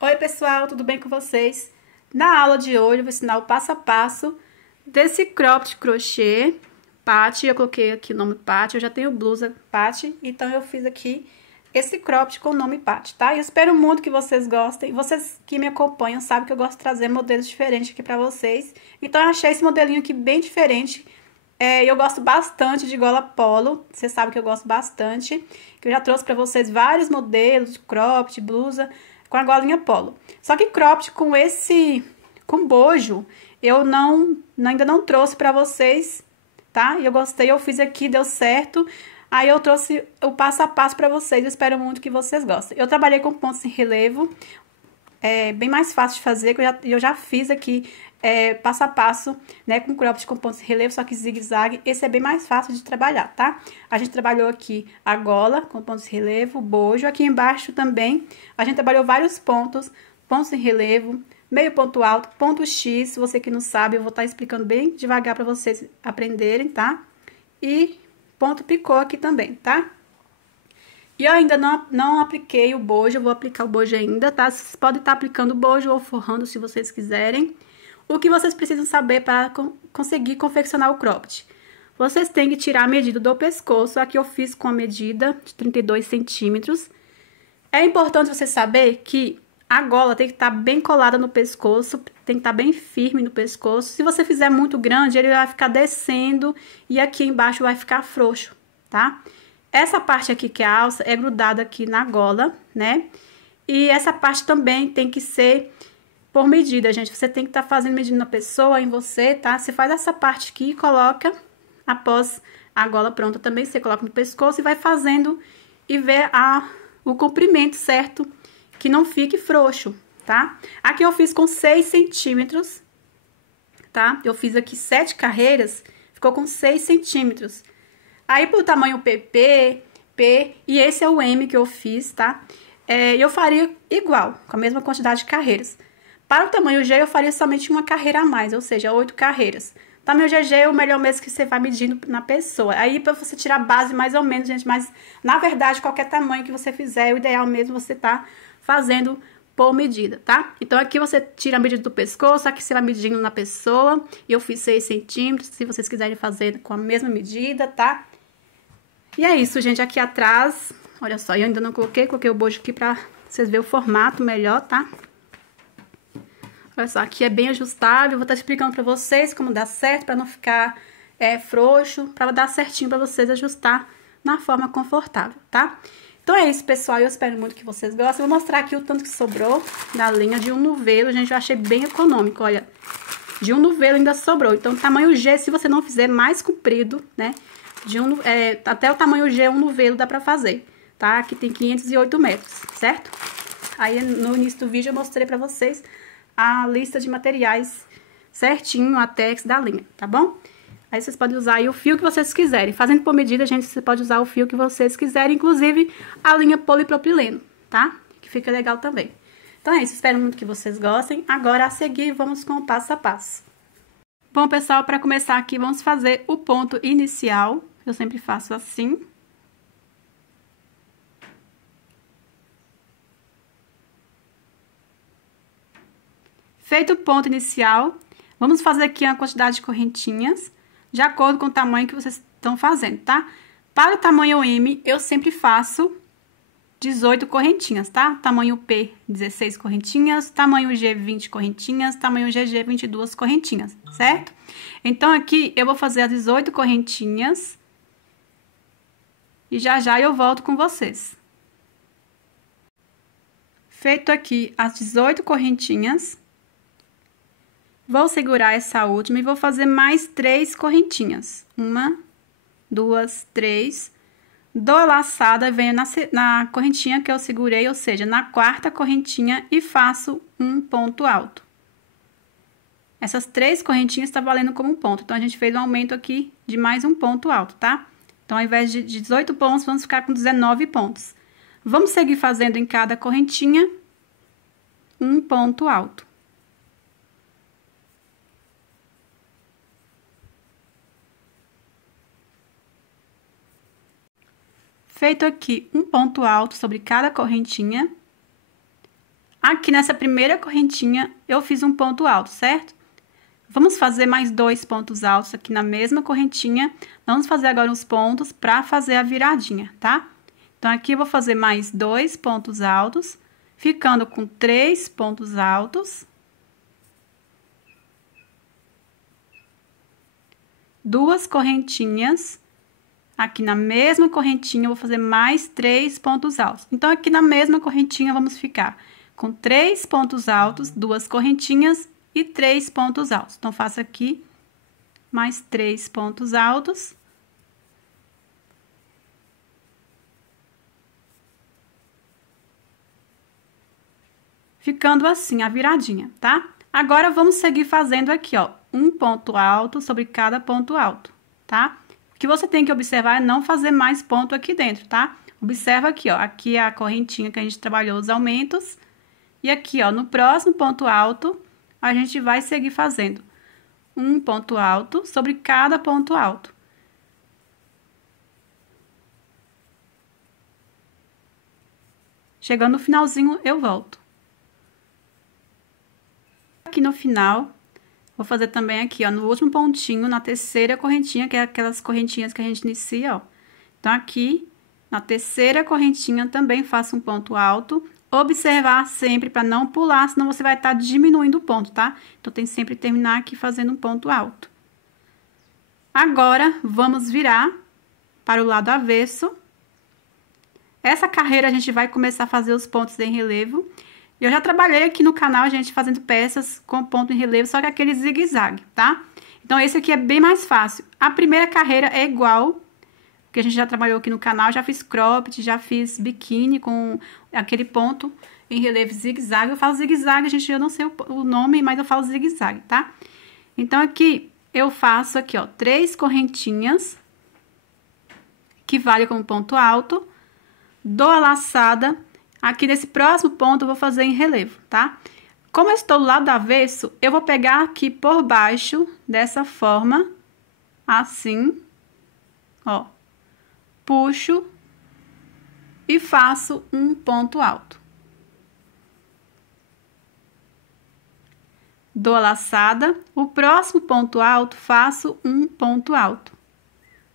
Oi pessoal, tudo bem com vocês? Na aula de hoje eu vou ensinar o passo a passo desse cropped crochê Patty. Eu coloquei aqui o nome Patty, eu já tenho blusa Patty, então eu fiz aqui esse cropped com o nome Patty, tá? Eu espero muito que vocês gostem. Vocês que me acompanham sabem que eu gosto de trazer modelos diferentes aqui pra vocês. Então eu achei esse modelinho aqui bem diferente. Eu gosto bastante de gola polo, vocês sabem que eu gosto bastante. Que eu já trouxe pra vocês vários modelos de cropped, blusa com a golinha polo. Só que cropped com bojo, eu ainda não trouxe pra vocês, tá? Eu gostei, eu fiz aqui, deu certo. Aí eu trouxe o passo a passo pra vocês, eu espero muito que vocês gostem. Eu trabalhei com pontos em relevo, é bem mais fácil de fazer, que eu já fiz aqui passo a passo, né, com cropped com pontos em relevo, só que zigue-zague. Esse é bem mais fácil de trabalhar, tá? A gente trabalhou aqui a gola com pontos em relevo, bojo. Aqui embaixo também a gente trabalhou vários pontos em relevo, meio ponto alto, ponto X. Se você que não sabe, eu vou estar explicando bem devagar para vocês aprenderem, tá? E ponto picô aqui também, tá? E eu ainda não apliquei o bojo, eu vou aplicar o bojo ainda, tá? Vocês podem estar aplicando o bojo ou forrando se vocês quiserem. O que vocês precisam saber para conseguir confeccionar o cropped? Vocês têm que tirar a medida do pescoço. Aqui eu fiz com a medida de 32 centímetros. É importante você saber que a gola tem que estar bem colada no pescoço, tem que estar bem firme no pescoço. Se você fizer muito grande, ele vai ficar descendo e aqui embaixo vai ficar frouxo, tá? Essa parte aqui que é a alça é grudada aqui na gola, né? E essa parte também tem que ser por medida, gente. Você tem que estar fazendo medida na pessoa, em você, tá? Você faz essa parte aqui e coloca, após a gola pronta também, você coloca no pescoço e vai fazendo e vê o comprimento certo, que não fique frouxo, tá? Aqui eu fiz com 6 centímetros, tá? Eu fiz aqui 7 carreiras, ficou com 6 centímetros. Aí, pro tamanho PP, P, e esse é o M que eu fiz, tá? Eu faria igual, com a mesma quantidade de carreiras. Para o tamanho G, eu faria somente uma carreira a mais, ou seja, 8 carreiras. Tamanho GG é o melhor mesmo que você vai medindo na pessoa. Aí, para você tirar a base mais ou menos, gente, mas, na verdade, qualquer tamanho que você fizer, o ideal mesmo você tá fazendo por medida, tá? Então, aqui você tira a medida do pescoço, aqui você vai medindo na pessoa. Eu fiz 6 centímetros, se vocês quiserem fazer com a mesma medida, tá? E é isso, gente, aqui atrás, olha só, eu ainda não coloquei o bojo aqui pra vocês verem o formato melhor, tá? Olha só, aqui é bem ajustável, vou estar explicando pra vocês como dá certo, pra não ficar frouxo, pra dar certinho pra vocês ajustar na forma confortável, tá? Então é isso, pessoal, eu espero muito que vocês gostem. Eu vou mostrar aqui o tanto que sobrou da linha de um novelo, gente, eu achei bem econômico, olha. De um novelo ainda sobrou, então tamanho G, se você não fizer mais comprido, né? Até o tamanho G, um novelo dá pra fazer, tá? Aqui tem 508 metros, certo? Aí no início do vídeo eu mostrei pra vocês a lista de materiais certinho, a tex da linha, tá bom? Aí vocês podem usar aí o fio que vocês quiserem. Fazendo por medida, gente, você pode usar o fio que vocês quiserem, inclusive a linha polipropileno, tá? Que fica legal também. Então é isso, espero muito que vocês gostem. Agora, a seguir, vamos com o passo a passo. Bom, pessoal, para começar aqui, vamos fazer o ponto inicial. Eu sempre faço assim. Feito o ponto inicial, vamos fazer aqui a quantidade de correntinhas, de acordo com o tamanho que vocês estão fazendo, tá? Para o tamanho M, eu sempre faço 18 correntinhas, tá? Tamanho P, 16 correntinhas, tamanho G, 20 correntinhas, tamanho GG, 22 correntinhas, certo? Então, aqui eu vou fazer as 18 correntinhas e já eu volto com vocês. Feito aqui as 18 correntinhas, vou segurar essa última e vou fazer mais 3 correntinhas. 1, 2, 3. Dou a laçada, venho na correntinha que eu segurei, ou seja, na quarta correntinha e faço um ponto alto. Essas 3 correntinhas tá valendo como um ponto, então a gente fez um aumento aqui de mais um ponto alto, tá? Então, ao invés de 18 pontos, vamos ficar com 19 pontos. Vamos seguir fazendo em cada correntinha um ponto alto. Feito aqui um ponto alto sobre cada correntinha, Aqui nessa primeira correntinha, eu fiz um ponto alto, certo? Vamos fazer mais 2 pontos altos aqui na mesma correntinha. Vamos fazer agora os pontos para fazer a viradinha, tá? Então, aqui eu vou fazer mais 2 pontos altos, ficando com 3 pontos altos. 2 correntinhas. Aqui na mesma correntinha, eu vou fazer mais 3 pontos altos. Então, aqui na mesma correntinha, vamos ficar com 3 pontos altos, 2 correntinhas e 3 pontos altos. Então, faço aqui mais 3 pontos altos. Ficando assim a viradinha, tá? Agora, vamos seguir fazendo aqui, ó, um ponto alto sobre cada ponto alto, tá? O que você tem que observar é não fazer mais ponto aqui dentro, tá? Observa aqui, ó, aqui é a correntinha que a gente trabalhou os aumentos. E aqui, ó, no próximo ponto alto, a gente vai seguir fazendo um ponto alto sobre cada ponto alto. Chegando no finalzinho, eu volto. Aqui no final, vou fazer também aqui, ó, no último pontinho, na terceira correntinha, que é aquelas correntinhas que a gente inicia, ó. Então, aqui, na terceira correntinha, também faço um ponto alto. Observar sempre para não pular, senão você vai estar diminuindo o ponto, tá? Então, tem sempre que terminar aqui fazendo um ponto alto. Agora, vamos virar para o lado avesso. Essa carreira, a gente vai começar a fazer os pontos em relevo. Eu já trabalhei aqui no canal, gente, fazendo peças com ponto em relevo, só que aquele zigue-zague, tá? Então, esse aqui é bem mais fácil. A primeira carreira é igual, que a gente já trabalhou aqui no canal, já fiz cropped, já fiz biquíni com aquele ponto em relevo zigue-zague. Eu falo zigue-zague, gente, eu não sei o nome, mas eu falo zigue-zague, tá? Então, aqui, eu faço aqui, ó, 3 correntinhas, que vale como ponto alto, dou a laçada. Aqui nesse próximo ponto, eu vou fazer em relevo, tá? Como eu estou do lado do avesso, eu vou pegar aqui por baixo, dessa forma, assim, ó. Puxo e faço um ponto alto. Dou a laçada. O próximo ponto alto, faço um ponto alto.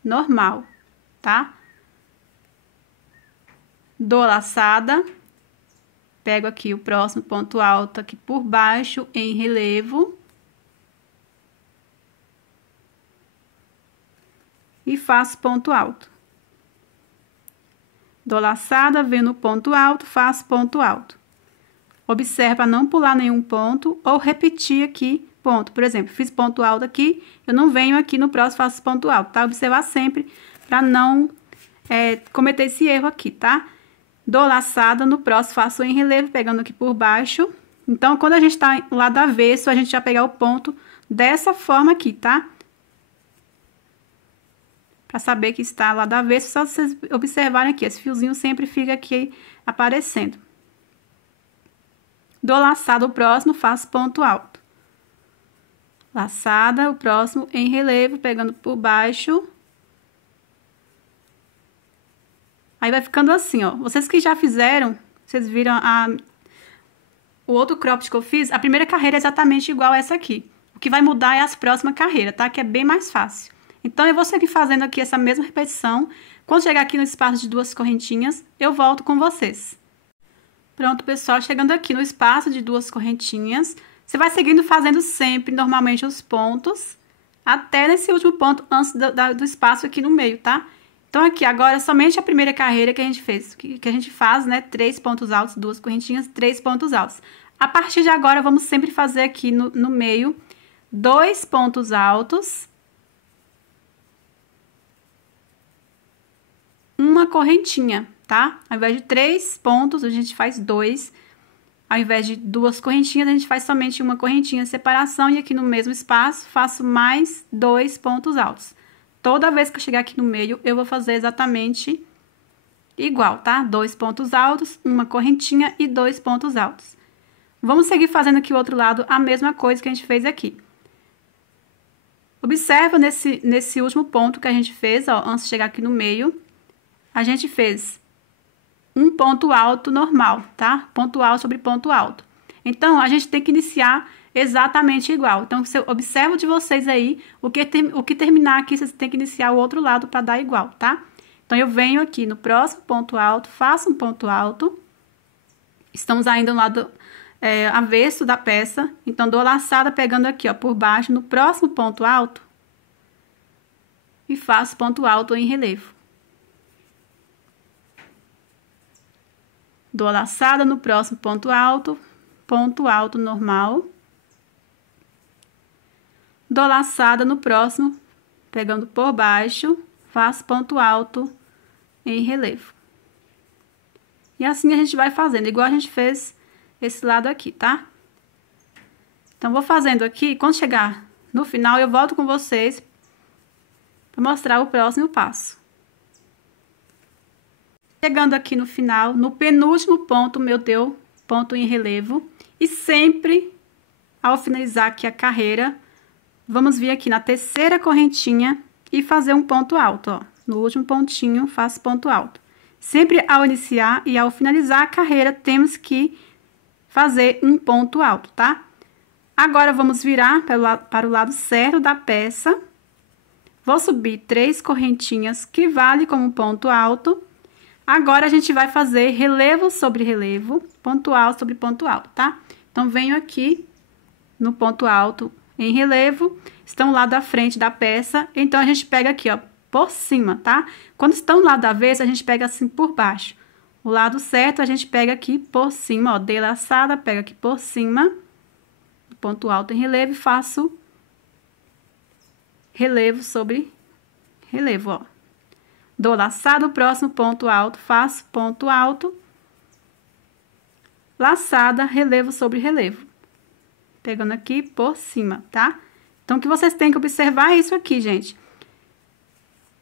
Normal, tá? Dou a laçada, pego aqui o próximo ponto alto aqui por baixo em relevo e faço ponto alto. Dou laçada, venho no ponto alto, faço ponto alto. Observe para não pular nenhum ponto ou repetir aqui ponto. Por exemplo, fiz ponto alto aqui, eu não venho aqui no próximo, faço ponto alto, tá? Observar sempre para não cometer esse erro aqui, tá? Dou laçada, no próximo faço em relevo, pegando aqui por baixo. Então, quando a gente tá do lado avesso, a gente vai pegar o ponto dessa forma aqui, tá? Pra saber que está lá do avesso, só vocês observarem aqui, esse fiozinho sempre fica aqui aparecendo. Dou laçada, o próximo faço ponto alto. Laçada, o próximo em relevo, pegando por baixo. Aí, vai ficando assim, ó. Vocês que já fizeram, vocês viram o outro cropped que eu fiz, a primeira carreira é exatamente igual a essa aqui. O que vai mudar é as próximas carreiras, tá? Que é bem mais fácil. Então, eu vou seguir fazendo aqui essa mesma repetição. Quando chegar aqui no espaço de 2 correntinhas, eu volto com vocês. Pronto, pessoal, chegando aqui no espaço de 2 correntinhas, você vai seguindo fazendo sempre, normalmente, os pontos, até nesse último ponto, antes do espaço aqui no meio, tá? Então, aqui agora, somente a primeira carreira que a gente fez, que a gente faz, né? 3 pontos altos, 2 correntinhas, 3 pontos altos. A partir de agora, vamos sempre fazer aqui no meio, 2 pontos altos, uma correntinha, tá? Ao invés de 3 pontos, a gente faz 2. Ao invés de 2 correntinhas, a gente faz somente uma correntinha de separação. E aqui no mesmo espaço, faço mais 2 pontos altos. Toda vez que eu chegar aqui no meio, eu vou fazer exatamente igual, tá? 2 pontos altos, uma correntinha e 2 pontos altos. Vamos seguir fazendo aqui o outro lado a mesma coisa que a gente fez aqui. Observa nesse último ponto que a gente fez, ó, antes de chegar aqui no meio, a gente fez um ponto alto normal, tá? Ponto alto sobre ponto alto. Então, a gente tem que iniciar exatamente igual. Então, você observa de vocês aí, o que terminar aqui, vocês têm que iniciar o outro lado para dar igual, tá? Então, eu venho aqui no próximo ponto alto, faço um ponto alto. Estamos ainda no lado avesso da peça. Então, dou a laçada pegando aqui, ó, por baixo, no próximo ponto alto. E faço ponto alto em relevo. Dou a laçada no próximo ponto alto normal. Dou laçada no próximo, pegando por baixo, faço ponto alto em relevo. E assim a gente vai fazendo, igual a gente fez esse lado aqui, tá? Então, vou fazendo aqui, quando chegar no final, eu volto com vocês para mostrar o próximo passo. Chegando aqui no final, no penúltimo ponto, meu deu ponto em relevo. E sempre, ao finalizar aqui a carreira, vamos vir aqui na terceira correntinha e fazer um ponto alto, ó. No último pontinho, faço ponto alto. Sempre ao iniciar e ao finalizar a carreira, temos que fazer um ponto alto, tá? Agora, vamos virar para o lado certo da peça. Vou subir 3 correntinhas, que vale como ponto alto. Agora, a gente vai fazer relevo sobre relevo, ponto alto sobre ponto alto, tá? Então, venho aqui no ponto alto em relevo, estão lá da frente da peça, então a gente pega aqui, ó, por cima, tá? Quando estão lá da avesso, a gente pega assim por baixo. O lado certo, a gente pega aqui por cima, ó, dei laçada, pega aqui por cima, ponto alto em relevo e faço relevo sobre relevo, ó. Dou laçada, o próximo ponto alto, faço ponto alto, laçada, relevo sobre relevo. Pegando aqui por cima, tá? Então, o que vocês têm que observar é isso aqui, gente.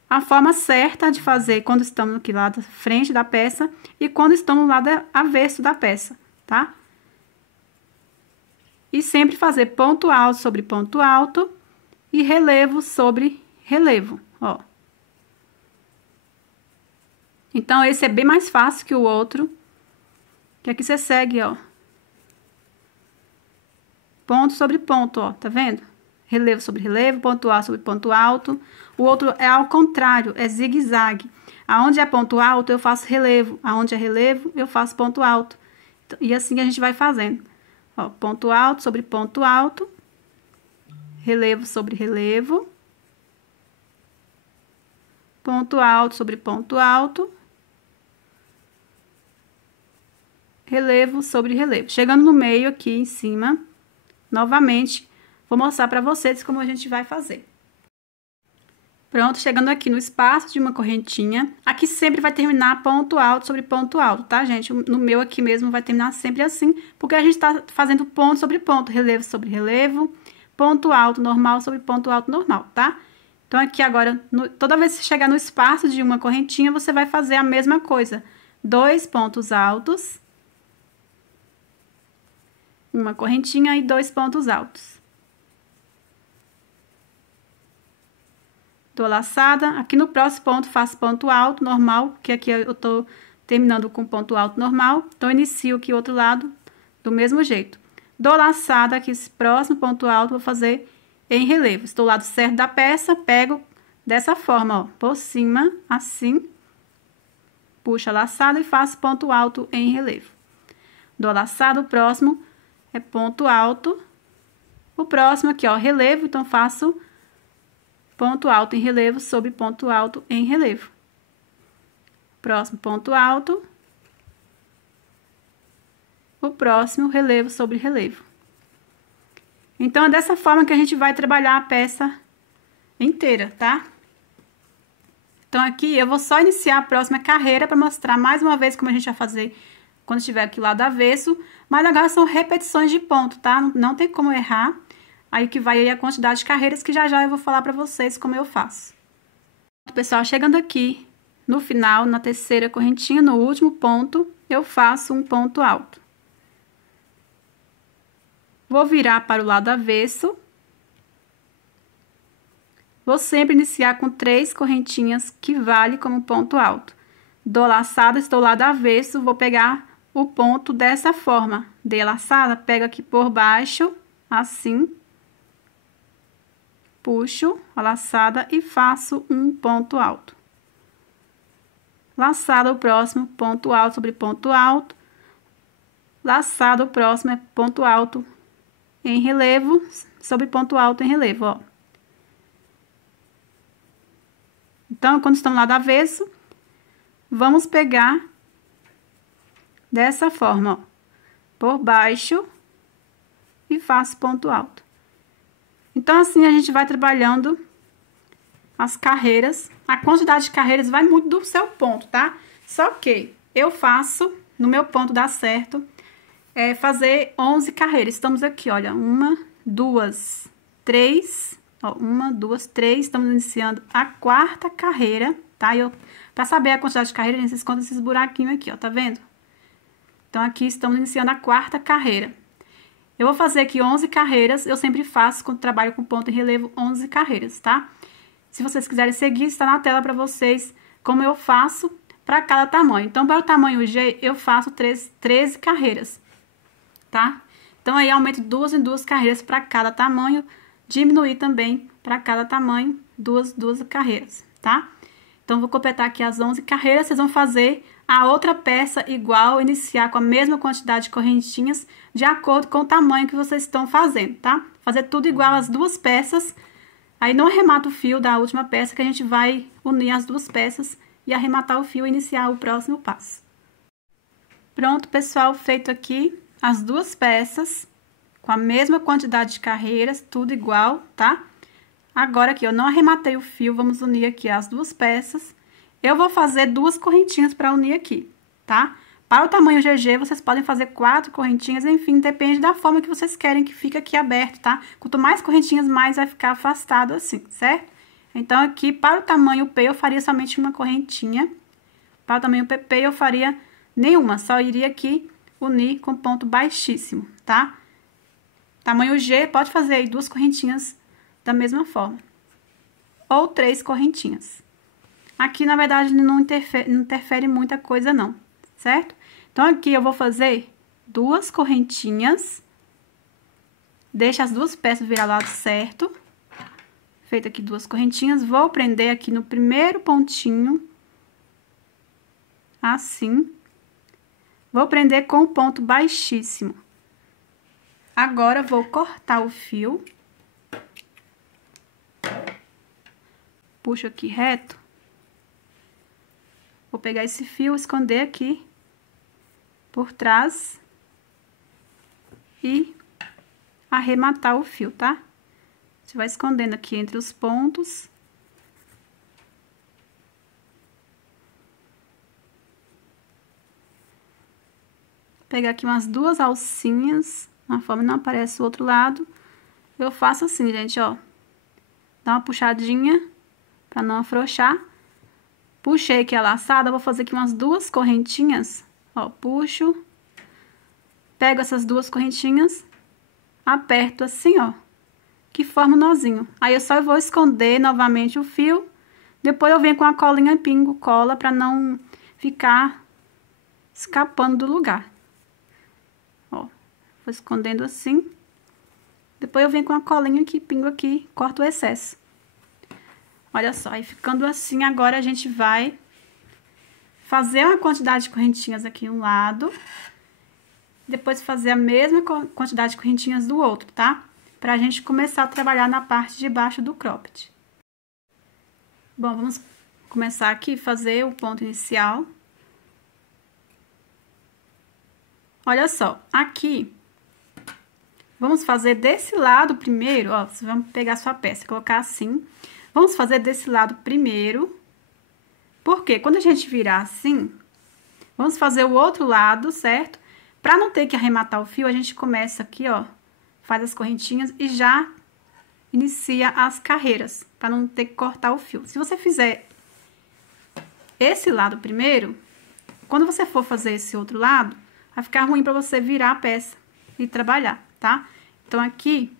A forma certa de fazer quando estamos aqui lá da frente da peça e quando estamos no lado avesso da peça, tá? E sempre fazer ponto alto sobre ponto alto e relevo sobre relevo, ó. Então, esse é bem mais fácil que o outro, que aqui você segue, ó. Ponto sobre ponto, ó, tá vendo? Relevo sobre relevo, ponto alto sobre ponto alto. O outro é ao contrário, é zigue-zague. Aonde é ponto alto, eu faço relevo. Aonde é relevo, eu faço ponto alto. E assim a gente vai fazendo. Ó, ponto alto sobre ponto alto. Relevo sobre relevo. Ponto alto sobre ponto alto. Relevo sobre relevo. Chegando no meio aqui em cima, novamente, vou mostrar para vocês como a gente vai fazer. Pronto, chegando aqui no espaço de uma correntinha, aqui sempre vai terminar ponto alto sobre ponto alto, tá, gente? No meu aqui mesmo vai terminar sempre assim, porque a gente tá fazendo ponto sobre ponto, relevo sobre relevo, ponto alto normal sobre ponto alto normal, tá? Então, aqui agora, toda vez que você chegar no espaço de uma correntinha, você vai fazer a mesma coisa. 2 pontos altos, uma correntinha e 2 pontos altos. Dou laçada, aqui no próximo ponto faço ponto alto normal, porque aqui eu tô terminando com ponto alto normal, então inicio aqui o outro lado do mesmo jeito. Dou laçada aqui, esse próximo ponto alto, vou fazer em relevo. Estou do lado certo da peça, pego dessa forma, ó, por cima, assim, puxo a laçada e faço ponto alto em relevo. Dou laçada, o próximo é ponto alto, o próximo aqui, ó, relevo, então faço ponto alto em relevo sobre ponto alto em relevo. Próximo ponto alto. O próximo relevo sobre relevo. Então, é dessa forma que a gente vai trabalhar a peça inteira, tá? Então, aqui eu vou só iniciar a próxima carreira para mostrar mais uma vez como a gente vai fazer quando estiver aqui lá do avesso. Mas agora são repetições de ponto, tá? Não tem como errar. Aí que vai aí a quantidade de carreiras que já eu vou falar pra vocês como eu faço. Pessoal, chegando aqui no final, na terceira correntinha, no último ponto, eu faço um ponto alto. Vou virar para o lado avesso. Vou sempre iniciar com 3 correntinhas que vale como ponto alto. dou laçada, estou lá do avesso, vou pegar o ponto dessa forma. Dei a laçada, pego aqui por baixo, assim. Puxo a laçada e faço um ponto alto. Laçada, o próximo, ponto alto sobre ponto alto. Laçada, o próximo é ponto alto em relevo, sobre ponto alto em relevo, ó. Então, quando estamos lá do avesso, vamos pegar dessa forma, ó, por baixo e faço ponto alto. Então, assim, a gente vai trabalhando as carreiras. A quantidade de carreiras vai muito do seu ponto, tá? Só que eu faço, no meu ponto dá certo, fazer 11 carreiras. Estamos aqui, olha, 1, 2, 3, ó, 1, 2, 3, estamos iniciando a 4ª carreira, tá? Pra saber a quantidade de carreiras, vocês contam esses buraquinhos aqui, ó, tá vendo? Então, aqui estamos iniciando a 4ª carreira. Eu vou fazer aqui 11 carreiras, eu sempre faço, quando trabalho com ponto em relevo, 11 carreiras, tá? Se vocês quiserem seguir, está na tela para vocês como eu faço para cada tamanho. Então, para o tamanho G, eu faço 13 carreiras, tá? Então, aí aumento 2 em 2 carreiras para cada tamanho, diminuir também para cada tamanho, duas carreiras, tá? Então, vou completar aqui as 11 carreiras, vocês vão fazer a outra peça igual, iniciar com a mesma quantidade de correntinhas, de acordo com o tamanho que vocês estão fazendo, tá? Fazer tudo igual as 2 peças, aí não arremata o fio da última peça, que a gente vai unir as 2 peças e arrematar o fio e iniciar o próximo passo. Pronto, pessoal, feito aqui as 2 peças, com a mesma quantidade de carreiras, tudo igual, tá? Agora aqui, eu não arrematei o fio, vamos unir aqui as 2 peças. Eu vou fazer 2 correntinhas para unir aqui, tá? Para o tamanho GG, vocês podem fazer 4 correntinhas, enfim, depende da forma que vocês querem que fique aqui aberto, tá? Quanto mais correntinhas, mais vai ficar afastado assim, certo? Então, aqui, para o tamanho P, eu faria somente uma correntinha. Para o tamanho PP, eu faria nenhuma, só iria aqui unir com ponto baixíssimo, tá? Tamanho G, pode fazer aí 2 correntinhas da mesma forma. Ou 3 correntinhas. Aqui, na verdade, não interfere muita coisa, não, certo? Então, aqui eu vou fazer 2 correntinhas. Deixa as 2 peças virar lado certo. Feito aqui 2 correntinhas. Vou prender aqui no primeiro pontinho. Assim. Vou prender com o ponto baixíssimo. Agora, vou cortar o fio. Puxo aqui reto. Vou pegar esse fio, esconder aqui por trás e arrematar o fio, tá? Você vai escondendo aqui entre os pontos. Vou pegar aqui umas 2 alcinhas, na forma não aparece o outro lado. Eu faço assim, gente, ó. Dá uma puxadinha pra não afrouxar. Puxei aqui a laçada, vou fazer aqui umas 2 correntinhas, ó, puxo, pego essas 2 correntinhas, aperto assim, ó, que forma um nozinho. Aí eu só vou esconder novamente o fio, depois eu venho com a colinha pingo cola pra não ficar escapando do lugar. Ó, vou escondendo assim, depois eu venho com a colinha aqui, pingo aqui, corto o excesso. Olha só, aí ficando assim, agora a gente vai fazer uma quantidade de correntinhas aqui um lado, depois fazer a mesma quantidade de correntinhas do outro, tá? Pra gente começar a trabalhar na parte de baixo do cropped. Bom, vamos começar aqui, fazer o ponto inicial. Olha só, aqui, vamos fazer desse lado primeiro, ó, você vai pegar a sua peça e colocar assim. Vamos fazer desse lado primeiro, porque quando a gente virar assim, vamos fazer o outro lado, certo? Pra não ter que arrematar o fio, a gente começa aqui, ó, faz as correntinhas e já inicia as carreiras, pra não ter que cortar o fio. Se você fizer esse lado primeiro, quando você for fazer esse outro lado, vai ficar ruim pra você virar a peça e trabalhar, tá? Então, aqui...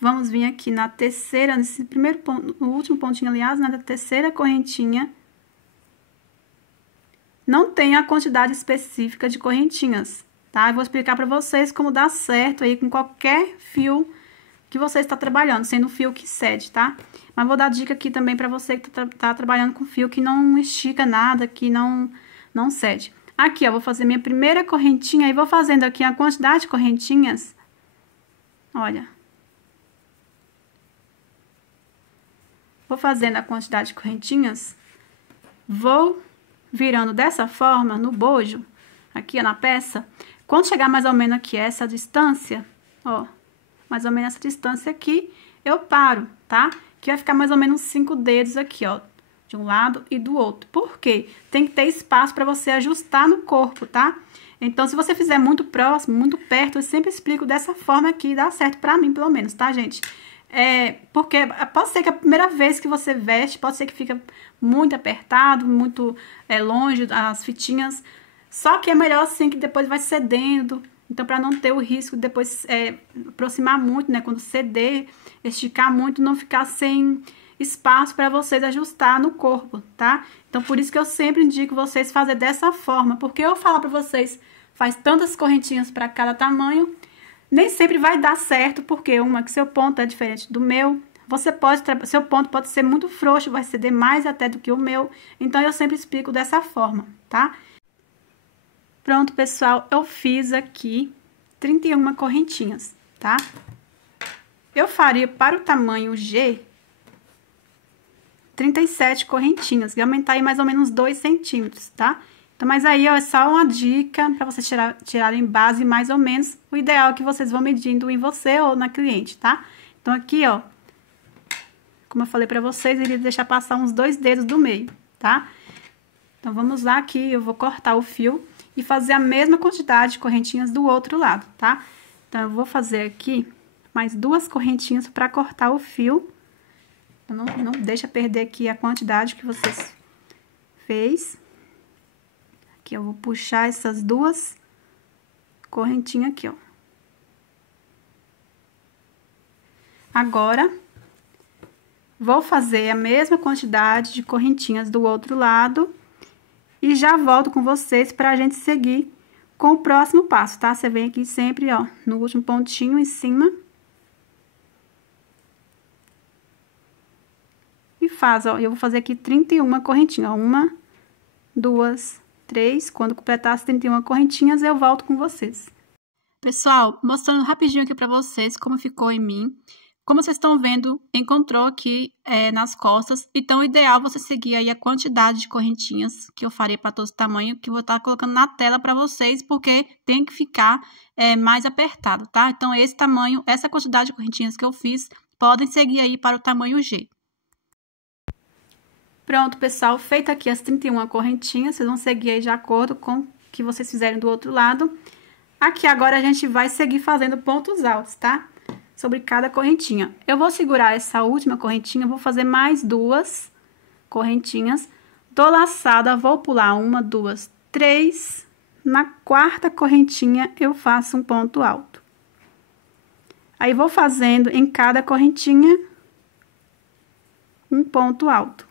Vamos vir aqui na terceira, nesse primeiro ponto, no último pontinho, aliás, na terceira correntinha, não tem a quantidade específica de correntinhas, tá? Eu vou explicar para vocês como dá certo aí com qualquer fio que você está trabalhando, sendo fio que cede, tá? Mas vou dar dica aqui também para você que tá trabalhando com fio que não estica nada, que não cede. Aqui, ó, vou fazer minha primeira correntinha e vou fazendo aqui a quantidade de correntinhas. Olha. Vou fazendo a quantidade de correntinhas. Vou virando dessa forma no bojo, aqui ó, na peça. Quando chegar mais ou menos aqui essa distância, ó, mais ou menos essa distância aqui, eu paro, tá? Que vai ficar mais ou menos 5 dedos aqui, ó, de um lado e do outro. Por quê? Tem que ter espaço para você ajustar no corpo, tá? Então, se você fizer muito próximo, muito perto, eu sempre explico dessa forma aqui, dá certo pra mim, pelo menos, tá, gente? Porque pode ser que a primeira vez que você veste, pode ser que fica muito apertado, muito longe as fitinhas. Só que é melhor assim, que depois vai cedendo. Então, para não ter o risco de depois aproximar muito, né? Quando ceder, esticar muito, não ficar sem espaço para vocês ajustar no corpo, tá? Então, por isso que eu sempre indico vocês fazer dessa forma. Porque eu falo para vocês, faz tantas correntinhas para cada tamanho, nem sempre vai dar certo, porque que seu ponto é diferente do meu. Seu ponto pode ser muito frouxo, vai ceder mais até do que o meu. Então, eu sempre explico dessa forma, tá? Pronto, pessoal, eu fiz aqui 31 correntinhas, tá? Eu faria para o tamanho G 37 correntinhas, e aumentar aí mais ou menos 2 centímetros, tá? Então, mas aí, ó, é só uma dica para vocês tirarem base mais ou menos. O ideal é que vocês vão medindo em você ou na cliente, tá? Então, aqui, ó, como eu falei para vocês, eu iria deixar passar uns 2 dedos do meio, tá? Então, vamos lá aqui, eu vou cortar o fio e fazer a mesma quantidade de correntinhas do outro lado, tá? Então, eu vou fazer aqui mais 2 correntinhas para cortar o fio. Então, não deixa perder aqui a quantidade que vocês fez. Aqui eu vou puxar essas 2 correntinhas aqui, ó. Agora, vou fazer a mesma quantidade de correntinhas do outro lado e já volto com vocês pra gente seguir com o próximo passo, tá? Você vem aqui sempre, ó, no último pontinho em cima. E faz, ó, eu vou fazer aqui 31 correntinhas, ó, 1, 2, 3, quando completar as 31 correntinhas, eu volto com vocês. Pessoal, mostrando rapidinho aqui pra vocês como ficou em mim. Como vocês estão vendo, encontrou aqui nas costas. Então, o ideal é você seguir aí a quantidade de correntinhas que eu farei para todos os tamanhos, que eu vou estar colocando na tela para vocês, porque tem que ficar mais apertado, tá? Então, esse tamanho, essa quantidade de correntinhas que eu fiz, podem seguir aí para o tamanho G. Pronto, pessoal, feito aqui as 31 correntinhas, vocês vão seguir aí de acordo com o que vocês fizerem do outro lado. Aqui agora a gente vai seguir fazendo pontos altos, tá? Sobre cada correntinha. Eu vou segurar essa última correntinha, vou fazer mais 2 correntinhas. Dou laçada, vou pular 1, 2, 3. Na 4ª correntinha, eu faço um ponto alto. Aí, vou fazendo em cada correntinha um ponto alto.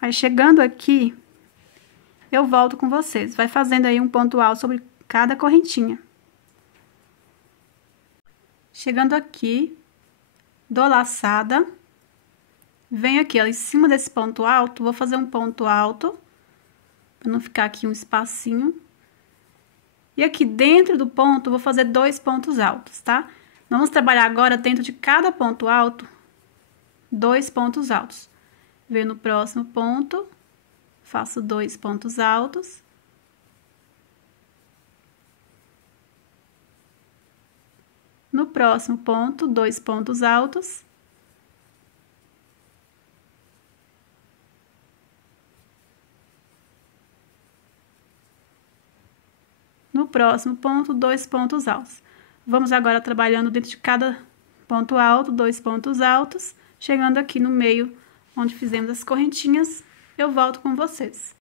Aí, chegando aqui, eu volto com vocês. Vai fazendo aí um ponto alto sobre cada correntinha. Chegando aqui, dou laçada. Venho aqui, ó, em cima desse ponto alto, vou fazer um ponto alto, para não ficar aqui um espacinho. E aqui dentro do ponto, vou fazer 2 pontos altos, tá? Vamos trabalhar agora dentro de cada ponto alto, 2 pontos altos. Venho no próximo ponto, faço 2 pontos altos. No próximo ponto, 2 pontos altos. No próximo ponto, 2 pontos altos. Vamos agora trabalhando dentro de cada ponto alto, 2 pontos altos. Chegando aqui no meio, onde fizemos as correntinhas, eu volto com vocês.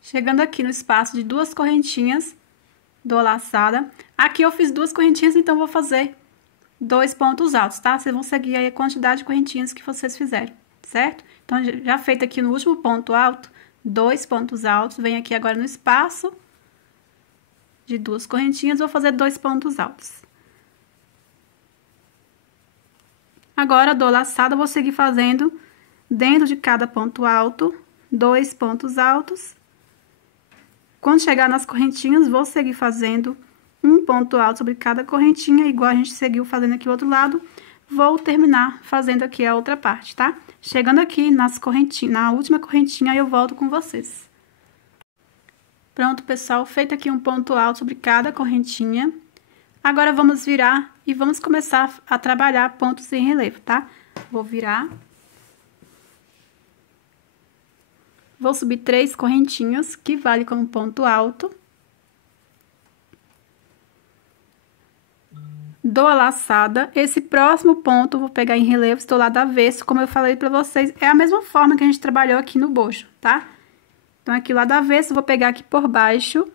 Chegando aqui no espaço de 2 correntinhas, dou laçada. Aqui eu fiz 2 correntinhas, então vou fazer 2 pontos altos, tá? Vocês vão seguir aí a quantidade de correntinhas que vocês fizerem, certo? Então, já feito aqui no último ponto alto, 2 pontos altos, venho aqui agora no espaço de 2 correntinhas, vou fazer 2 pontos altos. Agora, dou laçada, vou seguir fazendo dentro de cada ponto alto, 2 pontos altos. Quando chegar nas correntinhas, vou seguir fazendo um ponto alto sobre cada correntinha, igual a gente seguiu fazendo aqui o outro lado. Vou terminar fazendo aqui a outra parte, tá? Chegando aqui nas correntinhas, na última correntinha, eu volto com vocês. Pronto, pessoal, feito aqui um ponto alto sobre cada correntinha. Agora, vamos virar e vamos começar a trabalhar pontos em relevo, tá? Vou virar. Vou subir 3 correntinhas, que vale como ponto alto. Dou a laçada. Esse próximo ponto eu vou pegar em relevo, estou lá do avesso, como eu falei pra vocês, é a mesma forma que a gente trabalhou aqui no bojo, tá? Então, aqui lá do avesso, eu vou pegar aqui por baixo.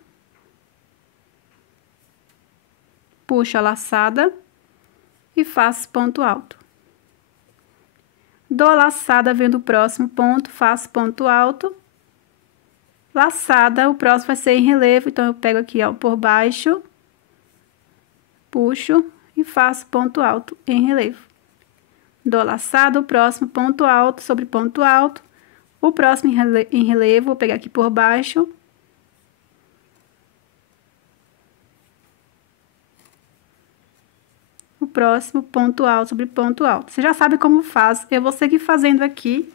Puxo a laçada e faço ponto alto. Dou a laçada, vendo o próximo ponto, faço ponto alto. Laçada, o próximo vai ser em relevo, então eu pego aqui, ó, por baixo, puxo e faço ponto alto em relevo. Dou a laçada, o próximo ponto alto sobre ponto alto. O próximo em relevo, vou pegar aqui por baixo. O próximo ponto alto sobre ponto alto. Você já sabe como faz, eu vou seguir fazendo aqui.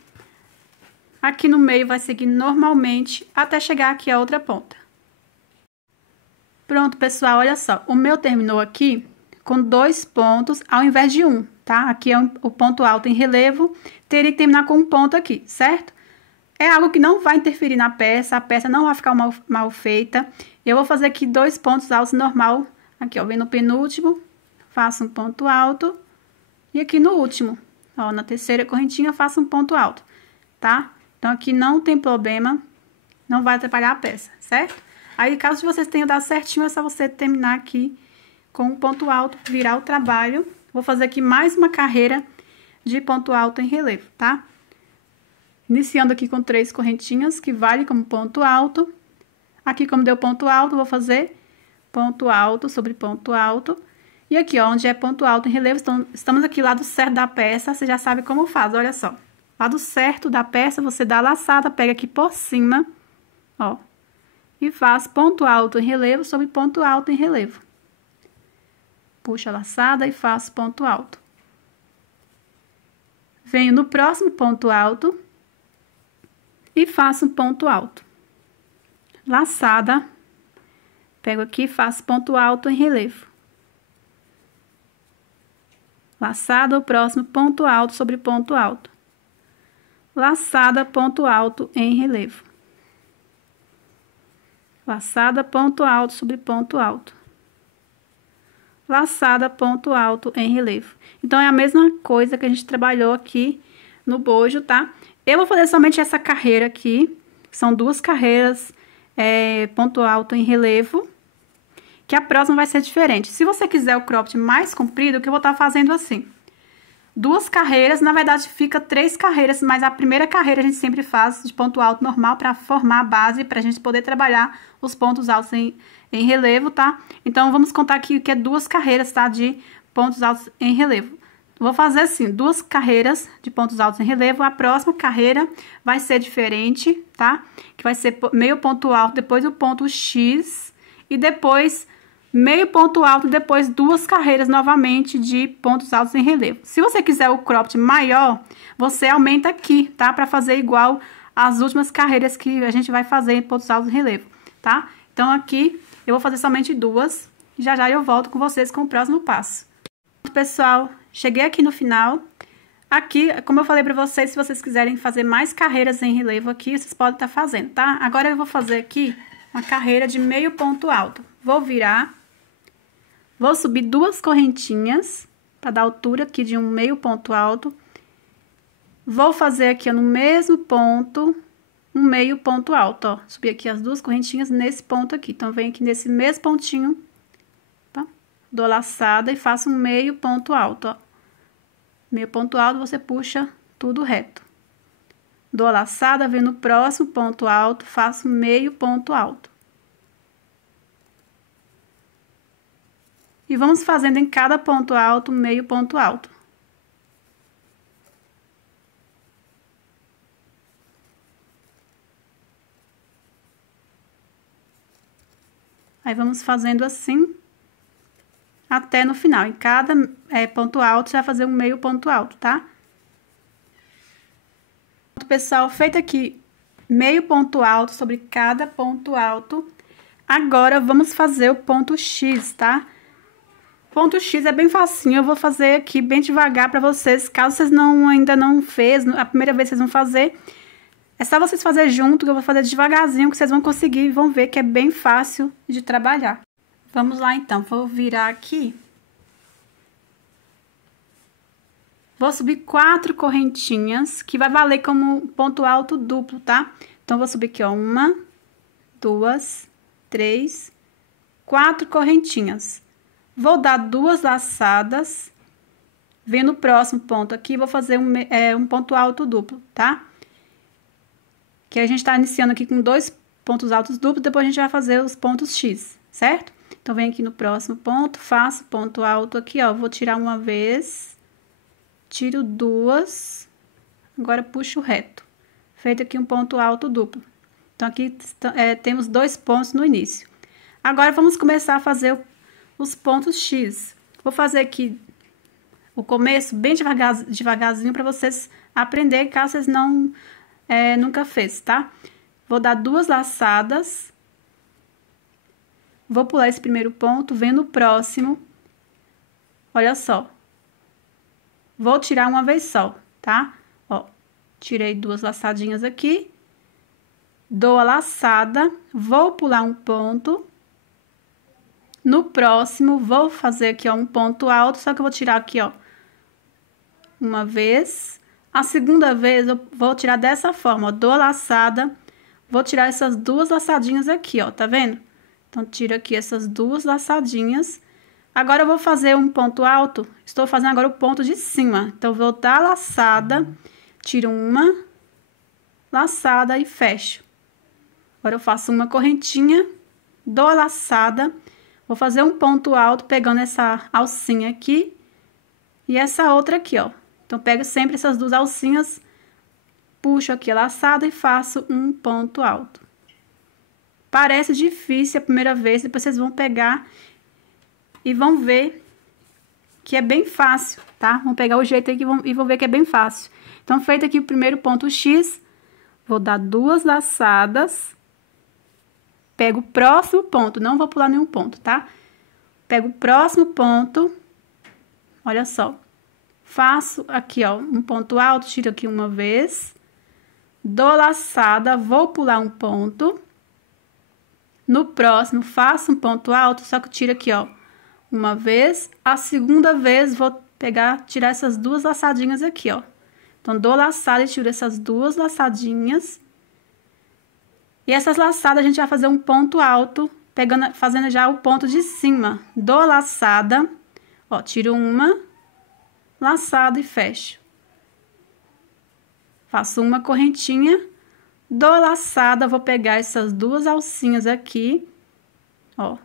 Aqui no meio vai seguir normalmente até chegar aqui a outra ponta. Pronto, pessoal, olha só. O meu terminou aqui com 2 pontos ao invés de 1, tá? Aqui é o ponto alto em relevo, teria que terminar com um ponto aqui, certo? É algo que não vai interferir na peça, a peça não vai ficar mal feita. Eu vou fazer aqui 2 pontos altos normal. Aqui, ó, vem no penúltimo, faço um ponto alto. E aqui no último, ó, na terceira correntinha, faço um ponto alto, tá? Então, aqui não tem problema, não vai atrapalhar a peça, certo? Aí, caso vocês tenham dado certinho, é só você terminar aqui com um ponto alto, virar o trabalho. Vou fazer aqui mais uma carreira de ponto alto em relevo, tá? Iniciando aqui com 3 correntinhas, que vale como ponto alto. Aqui, como deu ponto alto, vou fazer ponto alto sobre ponto alto. E aqui, ó, onde é ponto alto em relevo, estamos aqui lado certo da peça, você já sabe como faz, olha só. Lado certo da peça, você dá a laçada, pega aqui por cima, ó, e faz ponto alto em relevo sobre ponto alto em relevo. Puxa a laçada e faço ponto alto. Venho no próximo ponto alto e faço um ponto alto. Laçada, pego aqui e faço ponto alto em relevo. Laçada, o próximo ponto alto sobre ponto alto. Laçada, ponto alto em relevo. Laçada, ponto alto sobre ponto alto. Laçada, ponto alto em relevo. Então, é a mesma coisa que a gente trabalhou aqui no bojo, tá? Eu vou fazer somente essa carreira aqui, são 2 carreiras, ponto alto em relevo, que a próxima vai ser diferente. Se você quiser o cropped mais comprido, o que eu vou estar fazendo assim? 2 carreiras, na verdade fica 3 carreiras, mas a primeira carreira a gente sempre faz de ponto alto normal para formar a base, pra gente poder trabalhar os pontos altos em relevo, tá? Então, vamos contar aqui que é 2 carreiras, tá? De pontos altos em relevo. Vou fazer assim, 2 carreiras de pontos altos em relevo. A próxima carreira vai ser diferente, tá? Que vai ser meio ponto alto, depois o ponto X. E depois, meio ponto alto, depois 2 carreiras novamente de pontos altos em relevo. Se você quiser o cropped maior, você aumenta aqui, tá? Pra fazer igual as últimas carreiras que a gente vai fazer em pontos altos em relevo, tá? Então, aqui, eu vou fazer somente 2. E já já eu volto com vocês com o próximo passo. Pessoal, cheguei aqui no final. Aqui, como eu falei pra vocês, se vocês quiserem fazer mais carreiras em relevo aqui, vocês podem estar fazendo, tá? Agora, eu vou fazer aqui uma carreira de meio ponto alto. Vou virar. Vou subir 2 correntinhas, pra dar altura aqui de um meio ponto alto. Vou fazer aqui, ó, no mesmo ponto, um meio ponto alto, ó. Subir aqui as 2 correntinhas nesse ponto aqui. Então, venho aqui nesse mesmo pontinho, tá? Dou laçada e faço um meio ponto alto, ó. Meio ponto alto, você puxa tudo reto. dou a laçada, venho no próximo ponto alto, faço meio ponto alto. E vamos fazendo em cada ponto alto, meio ponto alto. Aí, vamos fazendo assim, até no final. Em cada ponto alto, você vai fazer um meio ponto alto, tá? Pessoal, feito aqui meio ponto alto sobre cada ponto alto, agora vamos fazer o ponto X, tá? Ponto X é bem facinho, eu vou fazer aqui bem devagar pra vocês, caso vocês ainda não fez, a primeira vez que vocês vão fazer, é só vocês fazerem junto, que eu vou fazer devagarzinho, que vocês vão conseguir e vão ver que é bem fácil de trabalhar. Vamos lá, então, vou virar aqui. Vou subir 4 correntinhas, que vai valer como ponto alto duplo, tá? Então, vou subir aqui, ó, 1, 2, 3, 4 correntinhas. Vou dar 2 laçadas, venho no próximo ponto aqui, vou fazer um ponto alto duplo, tá? Que a gente tá iniciando aqui com 2 pontos altos duplos, depois a gente vai fazer os pontos X, certo? Então, venho aqui no próximo ponto, faço ponto alto aqui, ó, vou tirar uma vez, tiro 2, agora puxo reto. Feito aqui um ponto alto duplo. Então, aqui temos 2 pontos no início. Agora, vamos começar a fazer os pontos X. Vou fazer aqui o começo bem devagarzinho para vocês aprenderem, caso vocês nunca fez, tá? Vou dar 2 laçadas. Vou pular esse primeiro ponto, venho no próximo. Olha só. Vou tirar uma vez só, tá? Ó, tirei 2 laçadinhas aqui. Dou a laçada, vou pular um ponto. No próximo, vou fazer aqui, ó, um ponto alto, só que eu vou tirar aqui, ó, uma vez. A segunda vez, eu vou tirar dessa forma, ó, dou a laçada, vou tirar essas 2 laçadinhas aqui, ó, tá vendo? Então, tiro aqui essas 2 laçadinhas. Agora, eu vou fazer um ponto alto, estou fazendo agora o ponto de cima. Então, vou dar a laçada, tiro uma laçada e fecho. Agora, eu faço uma correntinha, dou a laçada, vou fazer um ponto alto pegando essa alcinha aqui e essa outra aqui, ó. Então, pego sempre essas 2 alcinhas, puxo aqui a laçada e faço um ponto alto. Parece difícil a primeira vez, depois vocês vão pegar e vão ver que é bem fácil, tá? Vão pegar o jeito aí e vão ver que é bem fácil. Então, feito aqui o primeiro ponto X, vou dar 2 laçadas, pego o próximo ponto, não vou pular nenhum ponto, tá? Pego o próximo ponto, olha só, faço aqui, ó, um ponto alto, tiro aqui uma vez, dou laçada, vou pular um ponto, no próximo faço um ponto alto, só que eu tiro aqui, ó, uma vez, a segunda vez vou tirar essas 2 laçadinhas aqui, ó. Então, dou laçada e tiro essas 2 laçadinhas. E essas laçadas a gente vai fazer um ponto alto, fazendo já o ponto de cima. Dou a laçada, ó, tiro uma laçada e fecho. Faço uma correntinha, dou a laçada, vou pegar essas 2 alcinhas aqui, ó.